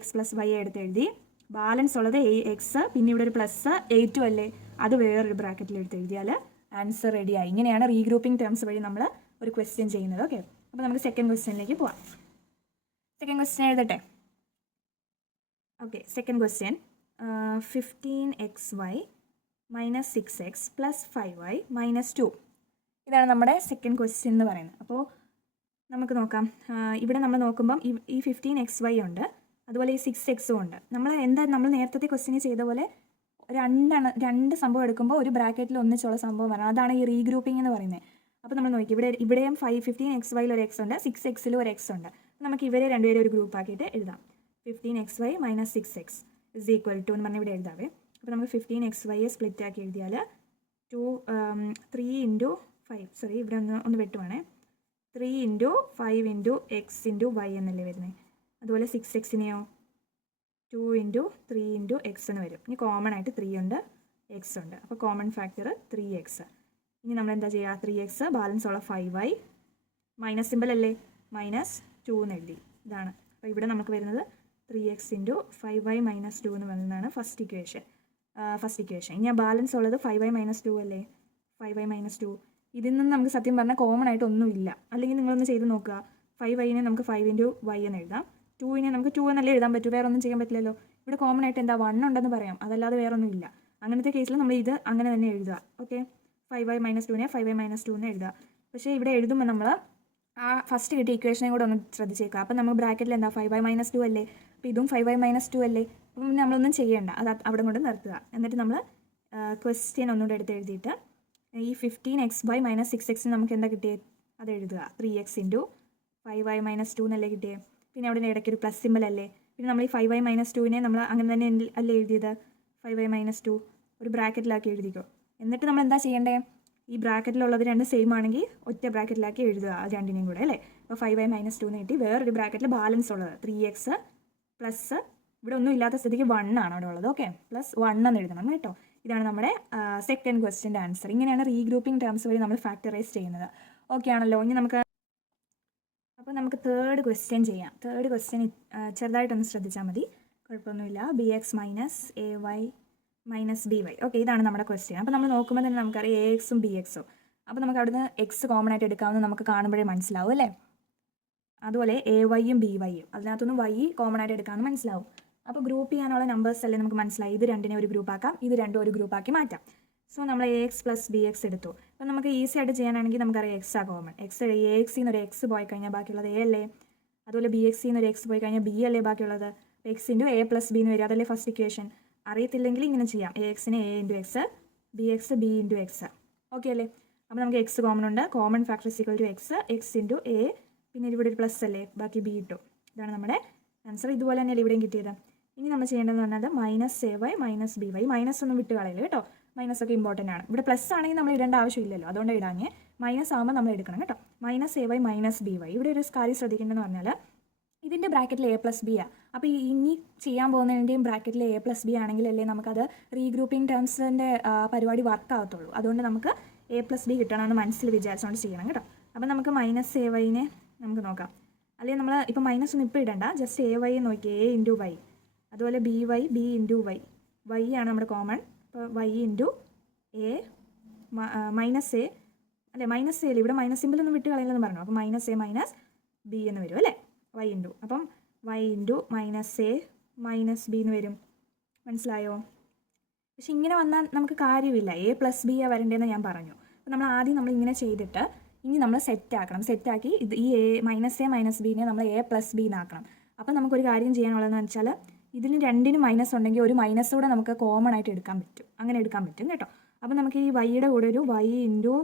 x + y എടുത്ത് എഴുതി. ബാലൻസ് ഉള്ളത് എക്സ്, പിന്നെ ഇവിടെ ഒരു പ്ലസ് 8 അല്ലേ, അത് വേറൊരു ബ്രാക്കറ്റിൽ എടുത്ത് എഴുതിയാൽ ആൻസർ റെഡിയായി. ഇങ്ങനെയാണ് റീഗ്രൂപ്പിംഗ് ടേംസ് വഴി നമ്മൾ ഒരു ക്വസ്റ്റ്യൻ ചെയ്യുന്നത്. ഓക്കെ, അപ്പോൾ നമുക്ക് സെക്കൻഡ് ക്വസ്റ്റ്യനിലേക്ക് പോവാം. സെക്കൻഡ് ക്വസ്റ്റ്യൻ എഴുതട്ടെ. Okay, second question 15xy - 6x + 5y - 2. ഇതാണ് നമ്മുടെ സെക്കൻഡ് ക്വസ്റ്റ്യൻ എന്ന് പറയുന്നത്. അപ്പോൾ നമുക്ക് നോക്കാം. ഇവിടെ നമ്മൾ നോക്കുമ്പം ഈ 15xy ഉണ്ട്, അതുപോലെ ഈ 6x ഉണ്ട്. നമ്മൾ നേരത്തെ ക്വസ്റ്റ്യൻ ചെയ്ത പോലെ രണ്ട് സംഭവം എടുക്കുമ്പോൾ ഒരു ബ്രാക്കറ്റിൽ ഒന്നിച്ചുള്ള സംഭവം വരണം. അതാണ് ഈ റീഗ്രൂപ്പിംഗ് എന്ന് പറയുന്നത്. അപ്പോൾ നമ്മൾ നോക്കി ഇവിടെയും 15xy ഒരു എക്സ് ഉണ്ട്, 6x ഒരു എക്സ് ഉണ്ട്. നമുക്ക് ഇവരെ രണ്ടുപേരും ഒരു ഗ്രൂപ്പ് ആക്കിയിട്ട് എഴുതാം. 15xy - 6x = എന്ന് പറഞ്ഞാൽ ഇവിടെ എഴുതാവേ. അപ്പോൾ നമുക്ക് 15xyയെ സ്പ്ലിറ്റ് ആക്കി എഴുതിയാൽ 3 × 5, സോറി ഇവിടെ ഒന്ന് വെട്ടുവാണേ. 3 × 5 × x × y എന്നല്ലേ വരുന്നത്. അതുപോലെ 6x-നെയോ 2 × 3 × x എന്ന് വരും. ഇനി കോമൺ ആയിട്ട് 3 ഉണ്ട്, x ഉണ്ട്. അപ്പോൾ കോമൺ ഫാക്ടർ 3x. ഇനി നമ്മൾ എന്താ ചെയ്യുക, 3x ബാലൻസ് ഉള്ള 5y മൈനസ് സിമ്പിൾ അല്ലേ, -2 എന്ന് എഴുതി. ഇതാണ്. അപ്പോൾ ഇവിടെ നമുക്ക് വരുന്നത് 3x × 5y - 2 എന്ന് പറയുന്നതാണ് ഫസ്റ്റ് ഇക്വേഷൻ. ഇനി ആ ബാലൻസ് ഉള്ളത് 5y - 2 അല്ലേ. 5y - 2 ഇതിൽ നിന്ന് നമുക്ക് സത്യം പറഞ്ഞാൽ കോമൺ ആയിട്ട് ഒന്നുമില്ല. അല്ലെങ്കിൽ നിങ്ങളൊന്ന് ചെയ്ത് നോക്കുക. 5y-നെ നമുക്ക് 5 × y എന്ന് എഴുതാം. 2-നെ നമുക്ക് 2 എന്നല്ലേ എഴുതാൻ പറ്റൂ, വേറെ ഒന്നും ചെയ്യാൻ പറ്റില്ലല്ലോ. ഇവിടെ കോമൺ ആയിട്ട് എന്താ 1 ഉണ്ടെന്ന് പറയാം, അതല്ലാതെ വേറെ ഒന്നും ഇല്ല. അങ്ങനത്തെ കേസിൽ നമ്മൾ ഇത് അങ്ങനെ തന്നെ എഴുതുക. ഓക്കെ, 5y - 2-നെ 5y - 2 എന്ന് എഴുതുക. പക്ഷേ ഇവിടെ എഴുതുമ്പോൾ നമ്മൾ ആ ഫസ്റ്റ് കിട്ടിയ ഇക്വേഷനെ കൂടെ ഒന്ന് ശ്രദ്ധിച്ചേക്കുക. അപ്പം നമുക്ക് ബ്രാക്കറ്റിൽ എന്താ 5y - 2 അല്ലേ. അപ്പോൾ ഇതും 5y - 2 അല്ലേ. അപ്പം നമ്മളൊന്നും ചെയ്യേണ്ട, അത് അവിടെ കൊണ്ട് നിർത്തുക. എന്നിട്ട് നമ്മൾ ക്വസ്റ്റ്യൻ ഒന്നുകൂടെ എടുത്ത് എഴുതിയിട്ട് ഈ 15xy - 6x നമുക്ക് എന്താ കിട്ടിയത് അത് എഴുതുക. 3x × 5y - 2 എന്നല്ലേ കിട്ടിയേ. പിന്നെ അവിടെ ഇടയ്ക്കൊരു പ്ലസ് സിമ്പിൾ അല്ലേ. പിന്നെ നമ്മൾ ഈ 5y - 2-നെ നമ്മൾ അങ്ങനെ തന്നെ അല്ലേ എഴുതിയത്. 5y - 2 ഒരു ബ്രാക്കറ്റിലാക്കി എഴുതിക്കോ. എന്നിട്ട് നമ്മൾ എന്താ ചെയ്യേണ്ടത്? ഈ ബ്രാക്കറ്റിലുള്ളത് രണ്ട് സെയിം ആണെങ്കിൽ ഒറ്റ ബ്രാക്കറ്റിലാക്കി എഴുതുക രണ്ടിനെയും കൂടെ അല്ലേ. അപ്പോൾ 5y - 2 എന്ന് കിട്ടി. വേറൊരു ബ്രാക്കറ്റിൽ ബാലൻസ് ഉള്ളത് 3x പ്ലസ് ഇവിടെ ഒന്നും ഇല്ലാത്ത സ്ഥിതിക്ക് 1 ആണ് അവിടെ ഉള്ളത്. ഓക്കെ, പ്ലസ് 1 എന്ന് എഴുതണം കേട്ടോ. ഇതാണ് നമ്മുടെ സെക്കൻഡ് ക്വസ്റ്റ്യൻ്റെ ആൻസർ. ഇങ്ങനെയാണ് റീഗ്രൂപ്പിംഗ് ടേംസ് വഴി നമ്മൾ ഫാക്ടറൈസ് ചെയ്യുന്നത്. ഓക്കെ ആണല്ലോ. ഇനി നമുക്ക് തേർഡ് ക്വസ്റ്റ്യൻ ചെയ്യാം. തേർഡ് ക്വസ്റ്റ്യൻ ചെറുതായിട്ടൊന്ന് ശ്രദ്ധിച്ചാൽ മതി, കുഴപ്പമൊന്നുമില്ല. bx - ay - by. ഓക്കെ, ഇതാണ് നമ്മുടെ ക്വസ്റ്റ്യൻ. അപ്പോൾ നമ്മൾ നോക്കുമ്പോൾ തന്നെ നമുക്കറിയാം ax-ഉം bx-ഉം. അപ്പോൾ നമുക്ക് അവിടുന്ന് എക്സ് കോമൺ ആയിട്ട് എടുക്കാമെന്ന് നമുക്ക് കാണുമ്പോഴേ മനസ്സിലാവും അല്ലേ. അതുപോലെ ay-യും by-യും അതിനകത്തുനിന്ന് y കോമൺ ആയിട്ട് എടുക്കാമെന്ന് മനസ്സിലാവും. അപ്പോൾ ഗ്രൂപ്പ് ചെയ്യാനുള്ള നമ്പേഴ്സ് അല്ലേ നമുക്ക് മനസ്സിലായി. ഇത് രണ്ടിനെ ഒരു ഗ്രൂപ്പ് ആക്കാം, ഇത് രണ്ടും ഒരു ഗ്രൂപ്പ് ആക്കി മാറ്റാം. സോ നമ്മൾ ax + bx എടുത്തു. അപ്പോൾ നമുക്ക് ഈസി ആയിട്ട് ചെയ്യാനാണെങ്കിൽ നമുക്കറിയാം എക്സ് ആ കോമൺ. ax ഒരു എക്സ് പോയി കഴിഞ്ഞാൽ ബാക്കിയുള്ളത് a അല്ലേ. അതുപോലെ bx ഒരു എക്സ് പോയി കഴിഞ്ഞാൽ b അല്ലേ ബാക്കിയുള്ളത്. x × a + b എന്ന് വരും. അതല്ലേ ഫസ്റ്റ് ഇക്വേഷൻ. അറിയത്തില്ലെങ്കിൽ ഇങ്ങനെ ചെയ്യാം, ax-നെ a × x, bx b × x. Okay അല്ലേ. അപ്പോൾ നമുക്ക് എക്സ് കോമൺ ഉണ്ട്. കോമൺ ഫാക്ടർ = x × a, പിന്നെ ഇവിടെ ഒരു പ്ലസ് അല്ലേ, ബാക്കി b ഇട്ടു. ഇതാണ് നമ്മുടെ ആൻസർ. ഇതുപോലെ തന്നെയല്ലേ ഇവിടെയും കിട്ടിയത്. ഇനി നമ്മൾ ചെയ്യേണ്ടതെന്ന് പറഞ്ഞാൽ -ay - by. മൈനസ് ഒന്നും വിട്ട് കളയില്ല കേട്ടോ, മൈനസ് ഒക്കെ ഇമ്പോർട്ടൻ്റ് ആണ്. ഇവിടെ പ്ലസ് ആണെങ്കിൽ നമ്മൾ ഇടേണ്ട ആവശ്യമില്ലല്ലോ, അതുകൊണ്ട് ഇടാഞ്ഞ്. മൈനസ് ആകുമ്പോൾ നമ്മൾ എടുക്കണം കേട്ടോ. -ay - by. ഇവിടെ ഒരു കാര്യം ശ്രദ്ധിക്കേണ്ടതെന്ന് പറഞ്ഞാൽ ഇതിൻ്റെ ബ്രാക്കറ്റിൽ a + b ആണ്. അപ്പോൾ ഇനി ചെയ്യാൻ പോകുന്നതിൻ്റെയും ബ്രാക്കറ്റിൽ a + b ആണെങ്കിലല്ലേ നമുക്കത് റീഗ്രൂപ്പിംഗ് ടേംസിൻ്റെ പരിപാടി വർക്ക് ആകത്തുള്ളൂ. അതുകൊണ്ട് നമുക്ക് a + b കിട്ടണമെന്ന് മനസ്സിൽ വിചാരിച്ചുകൊണ്ട് ചെയ്യണം കേട്ടോ. അപ്പോൾ നമുക്ക് -ay-നെ നമുക്ക് നോക്കാം. അല്ലെങ്കിൽ നമ്മൾ ഇപ്പോൾ മൈനസ് ഒന്നും ഇപ്പോൾ ഇടണ്ട, ജസ്റ്റ് ay നോക്കി, a × y. അതുപോലെ by b × y. y ആണ് നമ്മുടെ കോമൺ. അപ്പോൾ y × a -a അല്ലേ, -a അല്ലേ, ഇവിടെ മൈനസ് സിമ്പിൾ ഒന്നും വിട്ട് കളയില്ലെന്ന് പറഞ്ഞു. അപ്പോൾ -a - b എന്ന് വരും അല്ലേ, y × അപ്പം y × -a - b എന്ന് വരും. മനസ്സിലായോ? പക്ഷെ ഇങ്ങനെ വന്നാൽ നമുക്ക് കാര്യമില്ല, a + b വരേണ്ടതെന്ന് ഞാൻ പറഞ്ഞു. അപ്പോൾ നമ്മൾ ഇങ്ങനെ ചെയ്തിട്ട് ഇനി നമ്മൾ സെറ്റാക്കി ഇത് ഈ -a - b-നെ നമ്മൾ a + b എന്നാക്കണം. അപ്പോൾ നമുക്കൊരു കാര്യം ചെയ്യാനുള്ളതെന്ന് വെച്ചാൽ ഇതിന് രണ്ടിനും മൈനസ് ഉണ്ടെങ്കിൽ ഒരു മൈനസ് കൂടെ നമുക്ക് കോമൺ ആയിട്ട് എടുക്കാൻ പറ്റും. അങ്ങനെ എടുക്കാൻ പറ്റും കേട്ടോ. അപ്പോൾ നമുക്ക് ഈ വൈയുടെ കൂടെ ഒരു y ×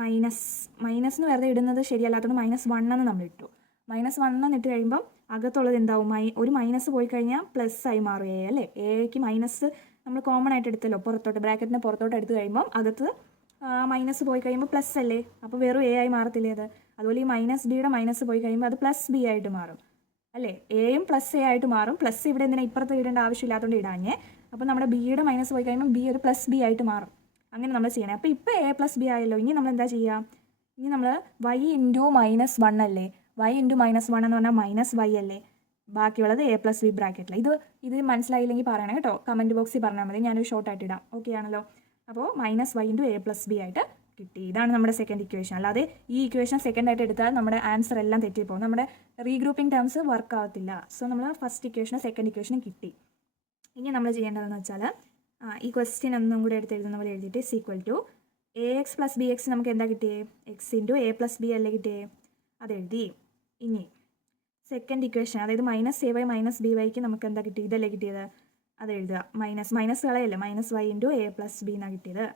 മൈനസ് എന്ന് വെറുതെ ഇടുന്നത് ശരിയല്ലാത്തതുകൊണ്ട് -1 എന്ന് നമ്മൾ ഇട്ടു. -1 എന്ന് ഇട്ട് കഴിയുമ്പോൾ അകത്തുള്ളത് എന്താവും, ഒരു മൈനസ് പോയി കഴിഞ്ഞാൽ പ്ലസ് ആയി മാറും a അല്ലേ. എക്ക് മൈനസ് നമ്മൾ കോമൺ ആയിട്ട് എടുത്തല്ലോ, പുറത്തോട്ട് ബ്രാക്കറ്റിന് പുറത്തോട്ട് എടുത്ത് കഴിയുമ്പോൾ അകത്ത് മൈനസ് പോയി കഴിയുമ്പോൾ പ്ലസ് അല്ലേ, അപ്പോൾ വെറും a ആയി മാറത്തില്ലേ അത്. അതുപോലെ ഈ -b-യുടെ മൈനസ് പോയി കഴിയുമ്പോൾ അത് +b ആയിട്ട് മാറും അല്ലേ. എയും +a ആയിട്ട് മാറും. പ്ലസ് ഇവിടെ എന്തിനാ ഇപ്പുറത്ത് ഇടേണ്ട ആവശ്യമില്ലാത്തതുകൊണ്ട് ഇടാഞ്ഞേ. അപ്പോൾ നമ്മുടെ b-യുടെ മൈനസ് പോയി കഴിയുമ്പോൾ b ഒരു +b ആയിട്ട് മാറും. അങ്ങനെ നമ്മൾ ചെയ്യണേ. അപ്പോൾ ഇപ്പോൾ a + b ആയല്ലോ. ഇനി നമ്മൾ എന്താ ചെയ്യുക? ഇനി നമ്മൾ y × -1 അല്ലേ, y × -1 എന്ന് പറഞ്ഞാൽ -y അല്ലേ, ബാക്കിയുള്ളത് a + b ബ്രാക്കറ്റിൽ. ഇത് മനസ്സിലായില്ലെങ്കിൽ പറയണം കേട്ടോ, കമൻറ്റ് ബോക്സിൽ പറഞ്ഞാൽ മതി, ഞാനൊരു ഷോർട്ടായിട്ട് ഇടാം. ഓക്കെ ആണല്ലോ. അപ്പോൾ -y × a + b ആയിട്ട് കിട്ടി. ഇതാണ് നമ്മുടെ സെക്കൻഡ് ഇക്വേഷൻ. അല്ലാതെ ഈ ഇക്വേഷൻ സെക്കൻഡ് ആയിട്ട് എടുത്താൽ നമ്മുടെ ആൻസർ എല്ലാം തെറ്റിപ്പോകും, നമ്മുടെ റീഗ്രൂപ്പിംഗ് ടേംസ് വർക്ക് ആവത്തില്ല. സോ നമ്മൾ ഫസ്റ്റ് ഇക്വേഷനും സെക്കൻഡ് ഇക്വേഷനും കിട്ടി. ഇനി നമ്മൾ ചെയ്യേണ്ടതെന്ന് വെച്ചാൽ ഈ ക്വസ്റ്റ്യൻ ഒന്നും കൂടെ എടുത്ത് എഴുതുന്ന പോലെ എഴുതിയിട്ട് = ax + bx നമുക്ക് എന്താ കിട്ടിയേ, x × a + b അല്ലേ കിട്ടിയേ, അതെഴുതി. ഇനി സെക്കൻഡ് ഇക്വേഷൻ, അതായത് -ay - by-ക്ക് നമുക്ക് എന്താ കിട്ടി, ഇതല്ലേ കിട്ടിയത്, അത് എഴുതുക. മൈനസ് കളയല്ലേ, -y × a + b എന്നാണ് കിട്ടിയത്.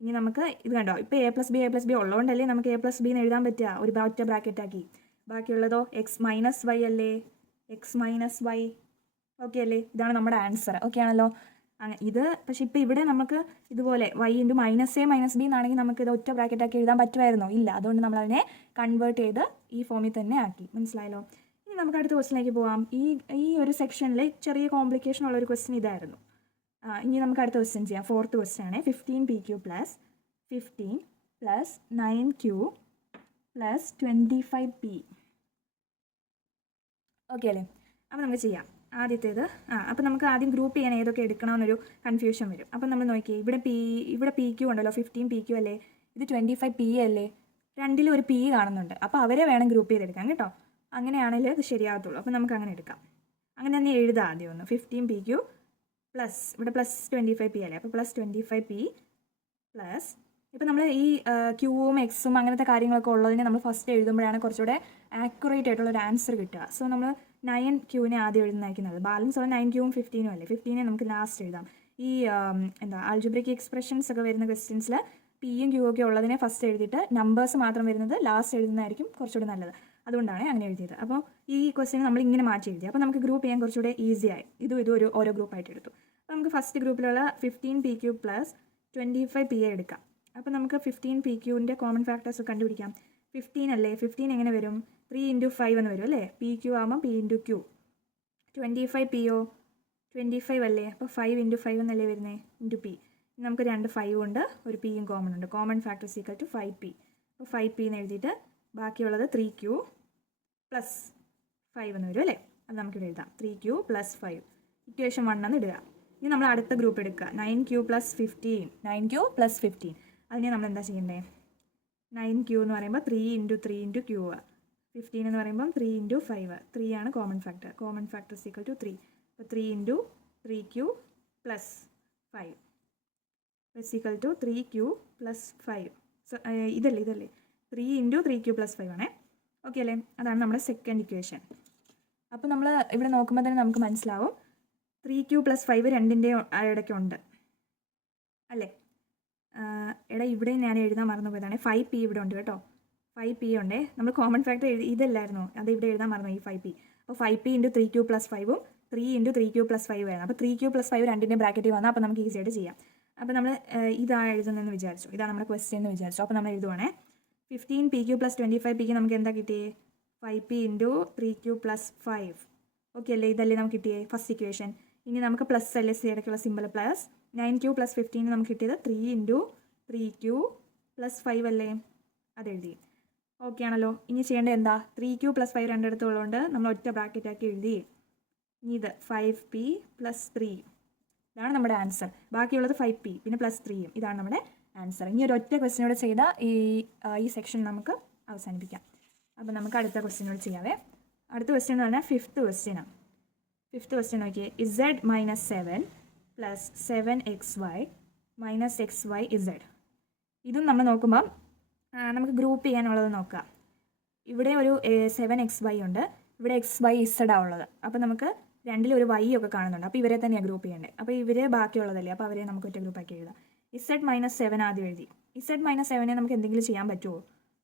ഇനി നമുക്ക് ഇത് കണ്ടോ, ഇപ്പോൾ a + b ഉള്ളതുകൊണ്ടല്ലേ നമുക്ക് a + b എന്ന് എഴുതാൻ പറ്റുക, ഒരു ഒറ്റ ബ്രാക്കറ്റ് ആക്കി. ബാക്കിയുള്ളതോ x - y അല്ലേ, x - y. ഓക്കെ അല്ലേ, ഇതാണ് നമ്മുടെ ആൻസർ. ഓക്കെ ആണല്ലോ. ഇത് പക്ഷെ ഇപ്പോൾ ഇവിടെ നമുക്ക് ഇതുപോലെ y × -a - b എന്നാണെങ്കിൽ നമുക്ക് ഇത് ഒറ്റ ബ്രാക്കറ്റ് ആക്കി എഴുതാൻ പറ്റുമായിരുന്നോ, ഇല്ല. അതുകൊണ്ട് നമ്മൾ അതിനെ കൺവേർട്ട് ചെയ്ത് ഈ ഫോമിൽ തന്നെ ആക്കി. മനസ്സിലായല്ലോ. ഇനി നമുക്ക് അടുത്ത ക്വസ്റ്റിനിലേക്ക് പോകാം. ഈ ഒരു സെക്ഷനിൽ ചെറിയ കോംപ്ലിക്കേഷൻ ഉള്ള ഒരു ക്വസ്റ്റ്യൻ ഇതായിരുന്നു. ഇനി നമുക്ക് അടുത്ത ക്വസ്റ്റ്യൻ ചെയ്യാം. ഫോർത്ത് ക്വസ്റ്റ്യൻ ആണ്. 15pq + 15 + 9q + 25p. ഓക്കെ അല്ലേ. അപ്പോൾ നമുക്ക് ചെയ്യാം. ആദ്യത്തേത് അപ്പോൾ നമുക്ക് ആദ്യം ഗ്രൂപ്പ് ചെയ്യാൻ ഏതൊക്കെ എടുക്കണമെന്നൊരു കൺഫ്യൂഷൻ വരും. അപ്പോൾ നമ്മൾ നോക്കിയേ, ഇവിടെ pq ഉണ്ടല്ലോ, 15pq അല്ലേ, ഇത് 25p അല്ലേ, രണ്ടിലും ഒരു p കാണുന്നുണ്ട്. അപ്പോൾ അവരെ വേണം ഗ്രൂപ്പ് ചെയ്തെടുക്കാൻ കേട്ടോ. അങ്ങനെയാണെങ്കിൽ ഇത് ശരിയാകത്തുള്ളൂ. അപ്പോൾ നമുക്ക് അങ്ങനെ എടുക്കാം. അങ്ങനെ തന്നെ എഴുതാം ആദ്യം ഒന്ന്. 15pq പ്ലസ് ഇവിടെ +25p അല്ലേ, അപ്പോൾ +25p പ്ലസ് ഇപ്പോൾ നമ്മൾ ഈ ക്യൂവും എക്സും അങ്ങനത്തെ കാര്യങ്ങളൊക്കെ ഉള്ളതിനെ നമ്മൾ ഫസ്റ്റ് എഴുതുമ്പോഴാണ് കുറച്ചുകൂടെ ആക്യുറേറ്റ് ആയിട്ടുള്ളൊരു ആൻസർ കിട്ടുക. സോ നമ്മൾ 9q-നെ ആദ്യം എഴുതുന്നതായിരിക്കുന്നത്. ബാലൻസ് ഉള്ള 9q-ഉം 15-ഉം അല്ലേ, 15-നെ നമുക്ക് ലാസ്റ്റ് എഴുതാം. ഈ ആൾജിബ്രിക് എക്സ്പ്രഷൻസ് ഒക്കെ വരുന്ന ക്വസ്റ്റ്യൻസിൽ p-യും q-യും ഒക്കെ ഉള്ളതിനെ ഫസ്റ്റ് എഴുതിയിട്ട് നമ്പേഴ്സ് മാത്രം വരുന്നത് ലാസ്റ്റ് എഴുതുന്നതായിരിക്കും കുറച്ചുകൂടെ നല്ലത്. അതുകൊണ്ടാണ് അങ്ങനെ എഴുതിയത്. അപ്പോൾ ഈ ക്വസ്റ്റ്യൻ നമ്മൾ ഇങ്ങനെ മാറ്റി എഴുതി. അപ്പോൾ നമുക്ക് ഗ്രൂപ്പ് ചെയ്യാൻ കുറച്ചുകൂടെ ഈസി ആയി. ഇതും ഓരോ ഗ്രൂപ്പായിട്ട് എടുത്തു. നമുക്ക് ഫസ്റ്റ് ഗ്രൂപ്പിലുള്ള 15 PQ പ്ലസ് 25 PA എടുക്കാം. അപ്പോൾ നമുക്ക് 15 PQൻ്റെ കോമൺ ഫാക്ടേഴ്സ് കണ്ടുപിടിക്കാം. 15 അല്ലേ, 15 എങ്ങനെ വരും? 3 × 5 എന്ന് വരും അല്ലേ. PQ ആകുമ്പോൾ P × Q. 25 PO 25 അല്ലേ, അപ്പോൾ 5 × 5 എന്നല്ലേ വരുന്നത്, ഇൻറ്റു P. നമുക്ക് 2 5 ഉണ്ട്, ഒരു Pയും കോമൺ ഉണ്ട്. Common factors equal to 5P. അപ്പോൾ 5P എന്ന് എഴുതിയിട്ട് ബാക്കിയുള്ളത് 3Q പ്ലസ് 5 എന്ന് വരും അല്ലേ. അത് നമുക്കിവിടെ എഴുതാം. 3Q പ്ലസ് 5 ഇക്വേഷൻ 1 എന്ന് ഇടുക. ഇനി നമ്മൾ അടുത്ത ഗ്രൂപ്പ് എടുക്കുക. 9Q plus 15. 9Q plus 15. അതിനെ നമ്മൾ എന്താ ചെയ്യേണ്ടത്? 9Q എന്ന് പറയുമ്പോൾ 3 × 3 × Q. 15 എന്ന് പറയുമ്പോൾ 3 × 5. 3 ആണ് common factor. Common factor equal to 3. അപ്പോൾ 3 × 3Q plus 5 equal to 3Q plus 5. ഇതല്ലേ 3 × 3Q പ്ലസ് 5 ആണേ. ഓക്കെ അല്ലേ. അതാണ് നമ്മുടെ സെക്കൻഡ് ഇക്വേഷൻ. അപ്പോൾ നമ്മൾ ഇവിടെ നോക്കുമ്പോൾ തന്നെ നമുക്ക് മനസ്സിലാവും 3Q പ്ലസ് 5 രണ്ടിൻ്റെ ഇടയ്ക്കുണ്ട് അല്ലേ. എടാ ഇവിടെ ഞാൻ എഴുതാൻ മറന്നു പോയതാണ്. 5P ഇവിടെ ഉണ്ട് കേട്ടോ. 5P ഉണ്ടേ. നമ്മൾ കോമൺ ഫാക്ടർ ഇതല്ലായിരുന്നു, അത് ഇവിടെ എഴുതാൻ മറന്നു ഈ 5P. അപ്പോൾ 5P × 3Q plus 5ഉം 3 × 3Q plus 5 ആയിരുന്നു. അപ്പോൾ 3Q പ്ലസ് 5 രണ്ടിൻ്റെ ബ്രാക്കറ്റിൽ വന്നാൽ അപ്പോൾ നമുക്ക് ഈസി ആയിട്ട് ചെയ്യാം. അപ്പോൾ നമ്മൾ ഇതാണ് എഴുതുന്നതെന്ന് വിചാരിച്ചു, ഇതാണ് നമ്മുടെ ക്വസ്റ്റ്യൻ എന്ന് വിചാരിച്ചു. അപ്പോൾ നമ്മൾ എഴുതുവാണേ 15PQ പ്ലസ് 25PQ നമുക്ക് എന്താ കിട്ടിയേ? 5P × 3Q plus 5. ഓക്കെ അല്ലേ. ഇതല്ലേ നമുക്ക് കിട്ടിയേ ഫസ്റ്റ് ഇക്വേഷൻ. ഇനി നമുക്ക് പ്ലസ് അല്ലേ ഇടയ്ക്കുള്ള സിമ്പിൾ പ്ലസ്. 9Q പ്ലസ് 15 നമുക്ക് കിട്ടിയത് 3 × 3Q പ്ലസ് 5 അല്ലേ, അതെഴുതി. ഓക്കെ ആണല്ലോ. ഇനി ചെയ്യേണ്ടത് എന്താ? 3Q പ്ലസ് 5 രണ്ടിടത്തുള്ളതുകൊണ്ട് നമ്മൾ ഒറ്റ ബ്രാക്കറ്റ് ആക്കി എഴുതി. ഇനി ഇത് 5P പ്ലസ് 3. ഇതാണ് നമ്മുടെ ആൻസർ. ബാക്കിയുള്ളത് 5P പിന്നെ പ്ലസ് 3യും. ഇതാണ് നമ്മുടെ ആൻസർ. ഇനി ഒരു ഒറ്റ ക്വസ്റ്റ്യനോട് ചെയ്താൽ ഈ സെക്ഷൻ നമുക്ക് അവസാനിപ്പിക്കാം. അപ്പോൾ നമുക്ക് അടുത്ത ക്വസ്റ്റ്യനോട് ചെയ്യാവേ. അടുത്ത ക്വസ്റ്റ്യൻ എന്ന് പറഞ്ഞാൽ ഫിഫ്ത്ത് ക്വസ്റ്റ്യനാണ്. ഫിഫ്ത്ത് ക്വസ്റ്റ്യൻ നോക്കിയേ. Z minus 7 plus 7XY minus XYZ. ഇതും നമ്മൾ നോക്കുമ്പം നമുക്ക് ഗ്രൂപ്പ് ചെയ്യാനുള്ളത് നോക്കാം. ഇവിടെ ഒരു 7XY ഉണ്ട്, ഇവിടെ XYZ ആണ് ഉള്ളത്. അപ്പോൾ നമുക്ക് രണ്ടിലും ഒരു Y ഒക്കെ കാണുന്നുണ്ട്. അപ്പോൾ ഇവരെ തന്നെയാണ് ഗ്രൂപ്പ് ചെയ്യേണ്ടത്. അപ്പോൾ ഇവരെ ബാക്കിയുള്ളതല്ലേ, അപ്പോൾ അവരെ നമുക്ക് ഒറ്റ ഗ്രൂപ്പാക്കി എഴുതാം. Z മൈനസ് 7 ആദ്യം എഴുതി. Z മൈനസ് 7 നമുക്ക് എന്തെങ്കിലും ചെയ്യാൻ പറ്റുമോ?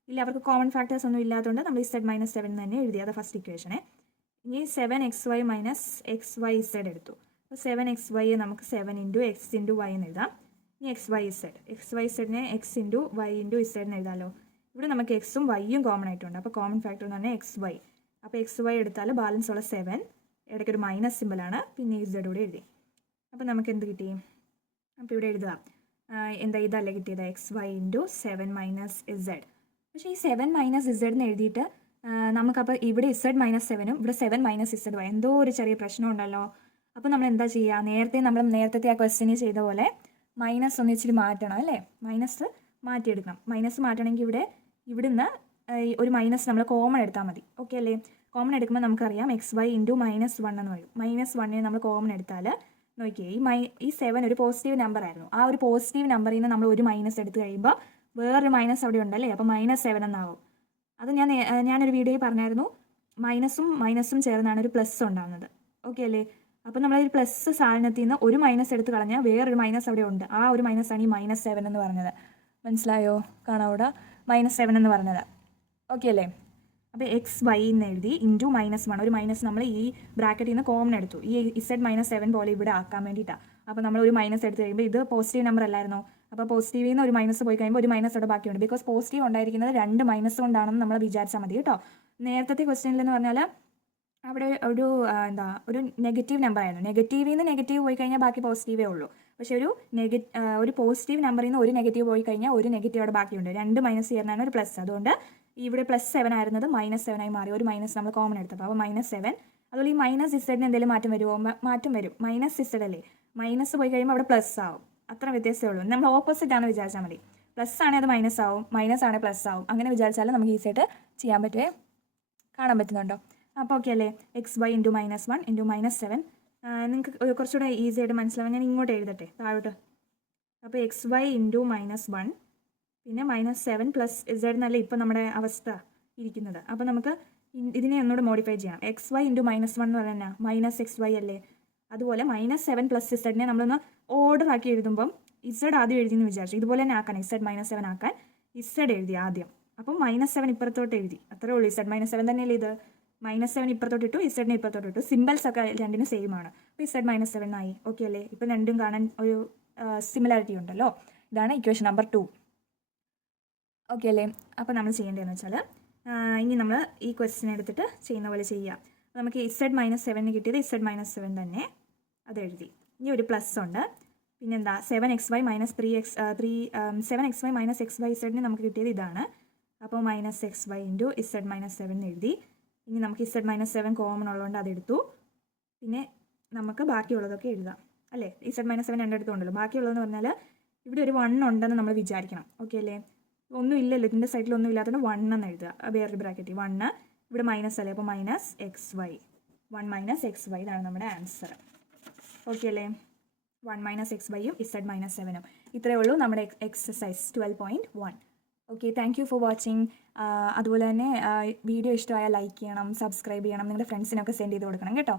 ഇല്ല, അവർക്ക് കോമൺ ഫാക്ടേഴ്സ് ഒന്നും ഇല്ലാത്തതുകൊണ്ട് നമ്മൾ Z മൈനസ് 7 തന്നെ എഴുതി. അത് ഫസ്റ്റ് ഇക്വേഷനെ. ഇനി 7XY മൈനസ് XYZ എടുത്തു. അപ്പോൾ 7XY നമുക്ക് 7 × X × Y എന്ന് എഴുതാം. ഇനി XYZനെ X × Y × Z എന്ന് എഴുതാമല്ലോ. ഇവിടെ നമുക്ക് Xും Yയും കോമൺ ആയിട്ടുണ്ട്. അപ്പോൾ കോമൺ ഫാക്ടർ എന്ന് പറഞ്ഞാൽ XY. അപ്പോൾ XY എടുത്താൽ ബാലൻസ് ഉള്ള 7, ഇടയ്ക്കൊരു മൈനസ് സിമ്പിളാണ്, പിന്നെ Z കൂടെ എഴുതി. അപ്പോൾ നമുക്ക് എന്ത് കിട്ടി? അപ്പോൾ ഇവിടെ എഴുതുക എന്താ, ഇതല്ലേ കിട്ടിയത്? XY × 7 minus Z. പക്ഷേ ഈ 7 മൈനസ് Z എന്ന് എഴുതിയിട്ട് നമുക്കപ്പോൾ ഇവിടെ Z മൈനസ് 7ഉം ഇവിടെ 7 മൈനസ് Z എന്തോ ഒരു ചെറിയ പ്രശ്നം ഉണ്ടല്ലോ. അപ്പോൾ നമ്മൾ എന്താ ചെയ്യുക? നേരത്തെ ആ ക്വസ്റ്റ്യന് ചെയ്ത പോലെ മൈനസ് ഒന്ന് ഇച്ചിരി മാറ്റണം അല്ലേ. മൈനസ് മാറ്റിയെടുക്കണം. മൈനസ് മാറ്റണമെങ്കിൽ ഇവിടുന്ന് ഒരു മൈനസ് നമ്മൾ കോമൺ എടുത്താൽ മതി. ഓക്കെ അല്ലേ. കോമൺ എടുക്കുമ്പോൾ നമുക്കറിയാം XY × -1 എന്ന് പറയും. -1നെ നമ്മൾ കോമൺ എടുത്താൽ നോക്കിയേ, ഈ 7 ഒരു പോസിറ്റീവ് നമ്പർ ആയിരുന്നു. ആ ഒരു പോസിറ്റീവ് നമ്പറിൽ നിന്ന് നമ്മൾ ഒരു മൈനസ് എടുത്ത് കഴിയുമ്പോൾ വേറൊരു മൈനസ് അവിടെ ഉണ്ടല്ലേ. അപ്പോൾ -7 എന്നാവും. അത് ഞാനൊരു വീഡിയോയിൽ പറഞ്ഞായിരുന്നു. മൈനസും ചേർന്നാണ് ഒരു പ്ലസ് ഉണ്ടാകുന്നത്. ഓക്കെ അല്ലേ. അപ്പോൾ നമ്മളൊരു പ്ലസ് സാധനത്തിൽ നിന്ന് ഒരു മൈനസ് എടുത്ത് കളഞ്ഞാൽ വേറൊരു മൈനസ് അവിടെ ഉണ്ട്. ആ ഒരു മൈനസാണ് ഈ -7 എന്ന് പറഞ്ഞത്. മനസ്സിലായോ? കാണാം അവിടെ -7 എന്ന് പറഞ്ഞത്. ഓക്കെ അല്ലേ. അപ്പോൾ XY എന്ന് എഴുതി ഇൻറ്റു -1. ഒരു മൈനസ് നമ്മൾ ഈ ബ്രാക്കറ്റിൽ നിന്ന് കോമൺ എടുത്തു. ഈ Z മൈനസ് 7 പോലെ ഇവിടെ ആക്കാൻ വേണ്ടിയിട്ടാണ്. അപ്പോൾ നമ്മൾ ഒരു മൈനസ് എടുത്ത് കഴിയുമ്പോൾ ഇത് പോസിറ്റീവ് നമ്പർ അല്ലായിരുന്നോ. അപ്പോൾ പോസിറ്റീവിൽ നിന്ന് ഒരു മൈനസ് പോയി കഴിയുമ്പോൾ ഒരു മൈനസ് അവിടെ ബാക്കിയുണ്ട്. ബിക്കോസ് പോസിറ്റീവ് ഉണ്ടായിരിക്കുന്നത് 2 മൈനസ് കൊണ്ടാണെന്ന് നമ്മൾ വിചാരിച്ചാൽ മതി കേട്ടോ. നേരത്തെ ക്വസ്റ്റ്യനിലെന്ന് പറഞ്ഞാൽ അവിടെ ഒരു നെഗറ്റീവ് നമ്പർ ആയിരുന്നു. നെഗറ്റീവിൽ നിന്ന് നെഗറ്റീവ് പോയി കഴിഞ്ഞാൽ ബാക്കി പോസിറ്റീവേ ഉള്ളൂ. പക്ഷേ ഒരു പോസിറ്റീവ് നമ്പറിൽ നിന്ന് ഒരു നെഗറ്റീവ് പോയി കഴിഞ്ഞാൽ ഒരു നെഗറ്റീവ് അവിടെ ബാക്കിയുണ്ട്. 2 മൈനസ് ചേർന്നാണ് ഒരു പ്ലസ്. അതുകൊണ്ട് ഇവിടെ +7 ആയിരുന്നത് -7 ആയി മാറി. ഒരു മൈനസ് നമ്മൾ കോമൺ എടുത്തപ്പോൾ അപ്പോൾ -7. അതുപോലെ ഈ മൈനസ് ഇസഡിന് എന്തെങ്കിലും മാറ്റം വരുമോ? മാറ്റം വരും. മൈനസ് ഇസഡ് അല്ലേ. മൈനസ് പോയി കഴിയുമ്പോൾ അവിടെ പ്ലസ് ആവും. അത്ര വ്യത്യാസമേ ഉള്ളൂ. നമ്മൾ ഓപ്പോസിറ്റ് ആണ് വിചാരിച്ചാൽ മതി. പ്ലസ് ആണെങ്കിൽ അത് മൈനസ് ആവും, മൈനസ് ആണെങ്കിൽ പ്ലസ് ആവും. അങ്ങനെ വിചാരിച്ചാൽ നമുക്ക് ഈസി ആയിട്ട് ചെയ്യാൻ പറ്റുമേ. കാണാൻ പറ്റുന്നുണ്ടോ? അപ്പോൾ ഓക്കെ അല്ലേ. XY × -1 × -7. നിങ്ങൾക്ക് കുറച്ചുകൂടെ ഈസി ആയിട്ട് മനസ്സിലാവാൻ ഞാൻ ഇങ്ങോട്ട് എഴുതട്ടെ, താഴോട്ട്. അപ്പോൾ XY × -1 പിന്നെ -7 പ്ലസ് Z എന്നല്ലേ ഇപ്പോൾ നമ്മുടെ അവസ്ഥ ഇരിക്കുന്നത്. അപ്പോൾ നമുക്ക് ഇതിനെ ഒന്നുകൂടെ മോഡിഫൈ ചെയ്യാം. XY × -1 എന്ന് പറഞ്ഞാൽ -XY അല്ലേ. അതുപോലെ -7 പ്ലസ് Z നമ്മളൊന്ന് ഓർഡർ ആക്കി എഴുതുമ്പം Z ആദ്യം എഴുതിയെന്ന് വിചാരിച്ചു. ഇതുപോലെ തന്നെ ആക്കാൻ Z -7 ആക്കാൻ Z എഴുതി ആദ്യം. അപ്പം -7 ഇപ്പുറത്തോട്ട് എഴുതി. അത്രേ ഉള്ളൂ. Z -7 തന്നെയല്ലേ ഇത്. -7 ഇപ്പുറത്തോട്ട് ഇട്ടു, ഇസഡിനെ ഇപ്പുറത്തോട്ട് ഇട്ടു. സിമ്പിൾസ് ഒക്കെ രണ്ടിനും സെയിം ആണ്. അപ്പോൾ ഇസഡ് -7 ആയി. ഓക്കെ അല്ലേ? ഇപ്പം രണ്ടും കാണാൻ ഒരു സിമിലാരിറ്റി ഉണ്ടല്ലോ. ഇതാണ് ഇക്വേഷൻ നമ്പർ 2. ഓക്കെ അല്ലേ? അപ്പോൾ നമ്മൾ ചെയ്യേണ്ടതെന്ന് വെച്ചാൽ ഇനി നമ്മൾ ഈ ക്വസ്റ്റ്യൻ എടുത്തിട്ട് ചെയ്യുന്ന പോലെ ചെയ്യുക. നമുക്ക് ഇസഡ് -7 കിട്ടിയത് ഇസഡ് -7 തന്നെ അത് എഴുതി. ഇനി ഒരു പ്ലസ് ഉണ്ട്. പിന്നെന്താ 7xy - 7xy - xyz നമുക്ക് കിട്ടിയത് ഇതാണ്. അപ്പോൾ -xy ഇൻറ്റു ഇസഡ് -7 എഴുതി. ഇനി നമുക്ക് ഇസഡ് -7 കോമൺ ഉള്ളതുകൊണ്ട് അതെടുത്തു. പിന്നെ നമുക്ക് ബാക്കിയുള്ളതൊക്കെ എഴുതാം അല്ലേ? ഇസഡ് -7 രണ്ടിടത്തുണ്ടല്ലോ. ബാക്കിയുള്ളതെന്ന് പറഞ്ഞാൽ ഇവിടെ ഒരു 1 ഉണ്ടെന്ന് നമ്മൾ വിചാരിക്കണം. ഓക്കെ അല്ലേ? ഒന്നും ഇല്ലല്ലോ, ഇതിൻ്റെ സൈഡിൽ ഒന്നും ഇല്ലാത്തതുകൊണ്ട് 1 എന്ന് എഴുതുക. വേറൊരു ബ്രാക്കറ്റ് 1, ഇവിടെ മൈനസ് അല്ലേ, അപ്പോൾ -xy 1 - xy ഇതാണ് നമ്മുടെ ആൻസർ. ഓക്കെ അല്ലേ? 1 - xyയും ഇസഡ് -7ഉം. ഇത്രയേ ഉള്ളൂ നമ്മുടെ exercise 12.1. Okay, thank you for watching. അതുപോലെ തന്നെ വീഡിയോ ഇഷ്ടമായാൽ ലൈക്ക് ചെയ്യണം, സബ്സ്ക്രൈബ് ചെയ്യണം, നിങ്ങളുടെ ഫ്രണ്ട്സിനൊക്കെ സെൻഡ് ചെയ്ത് കൊടുക്കണം കേട്ടോ.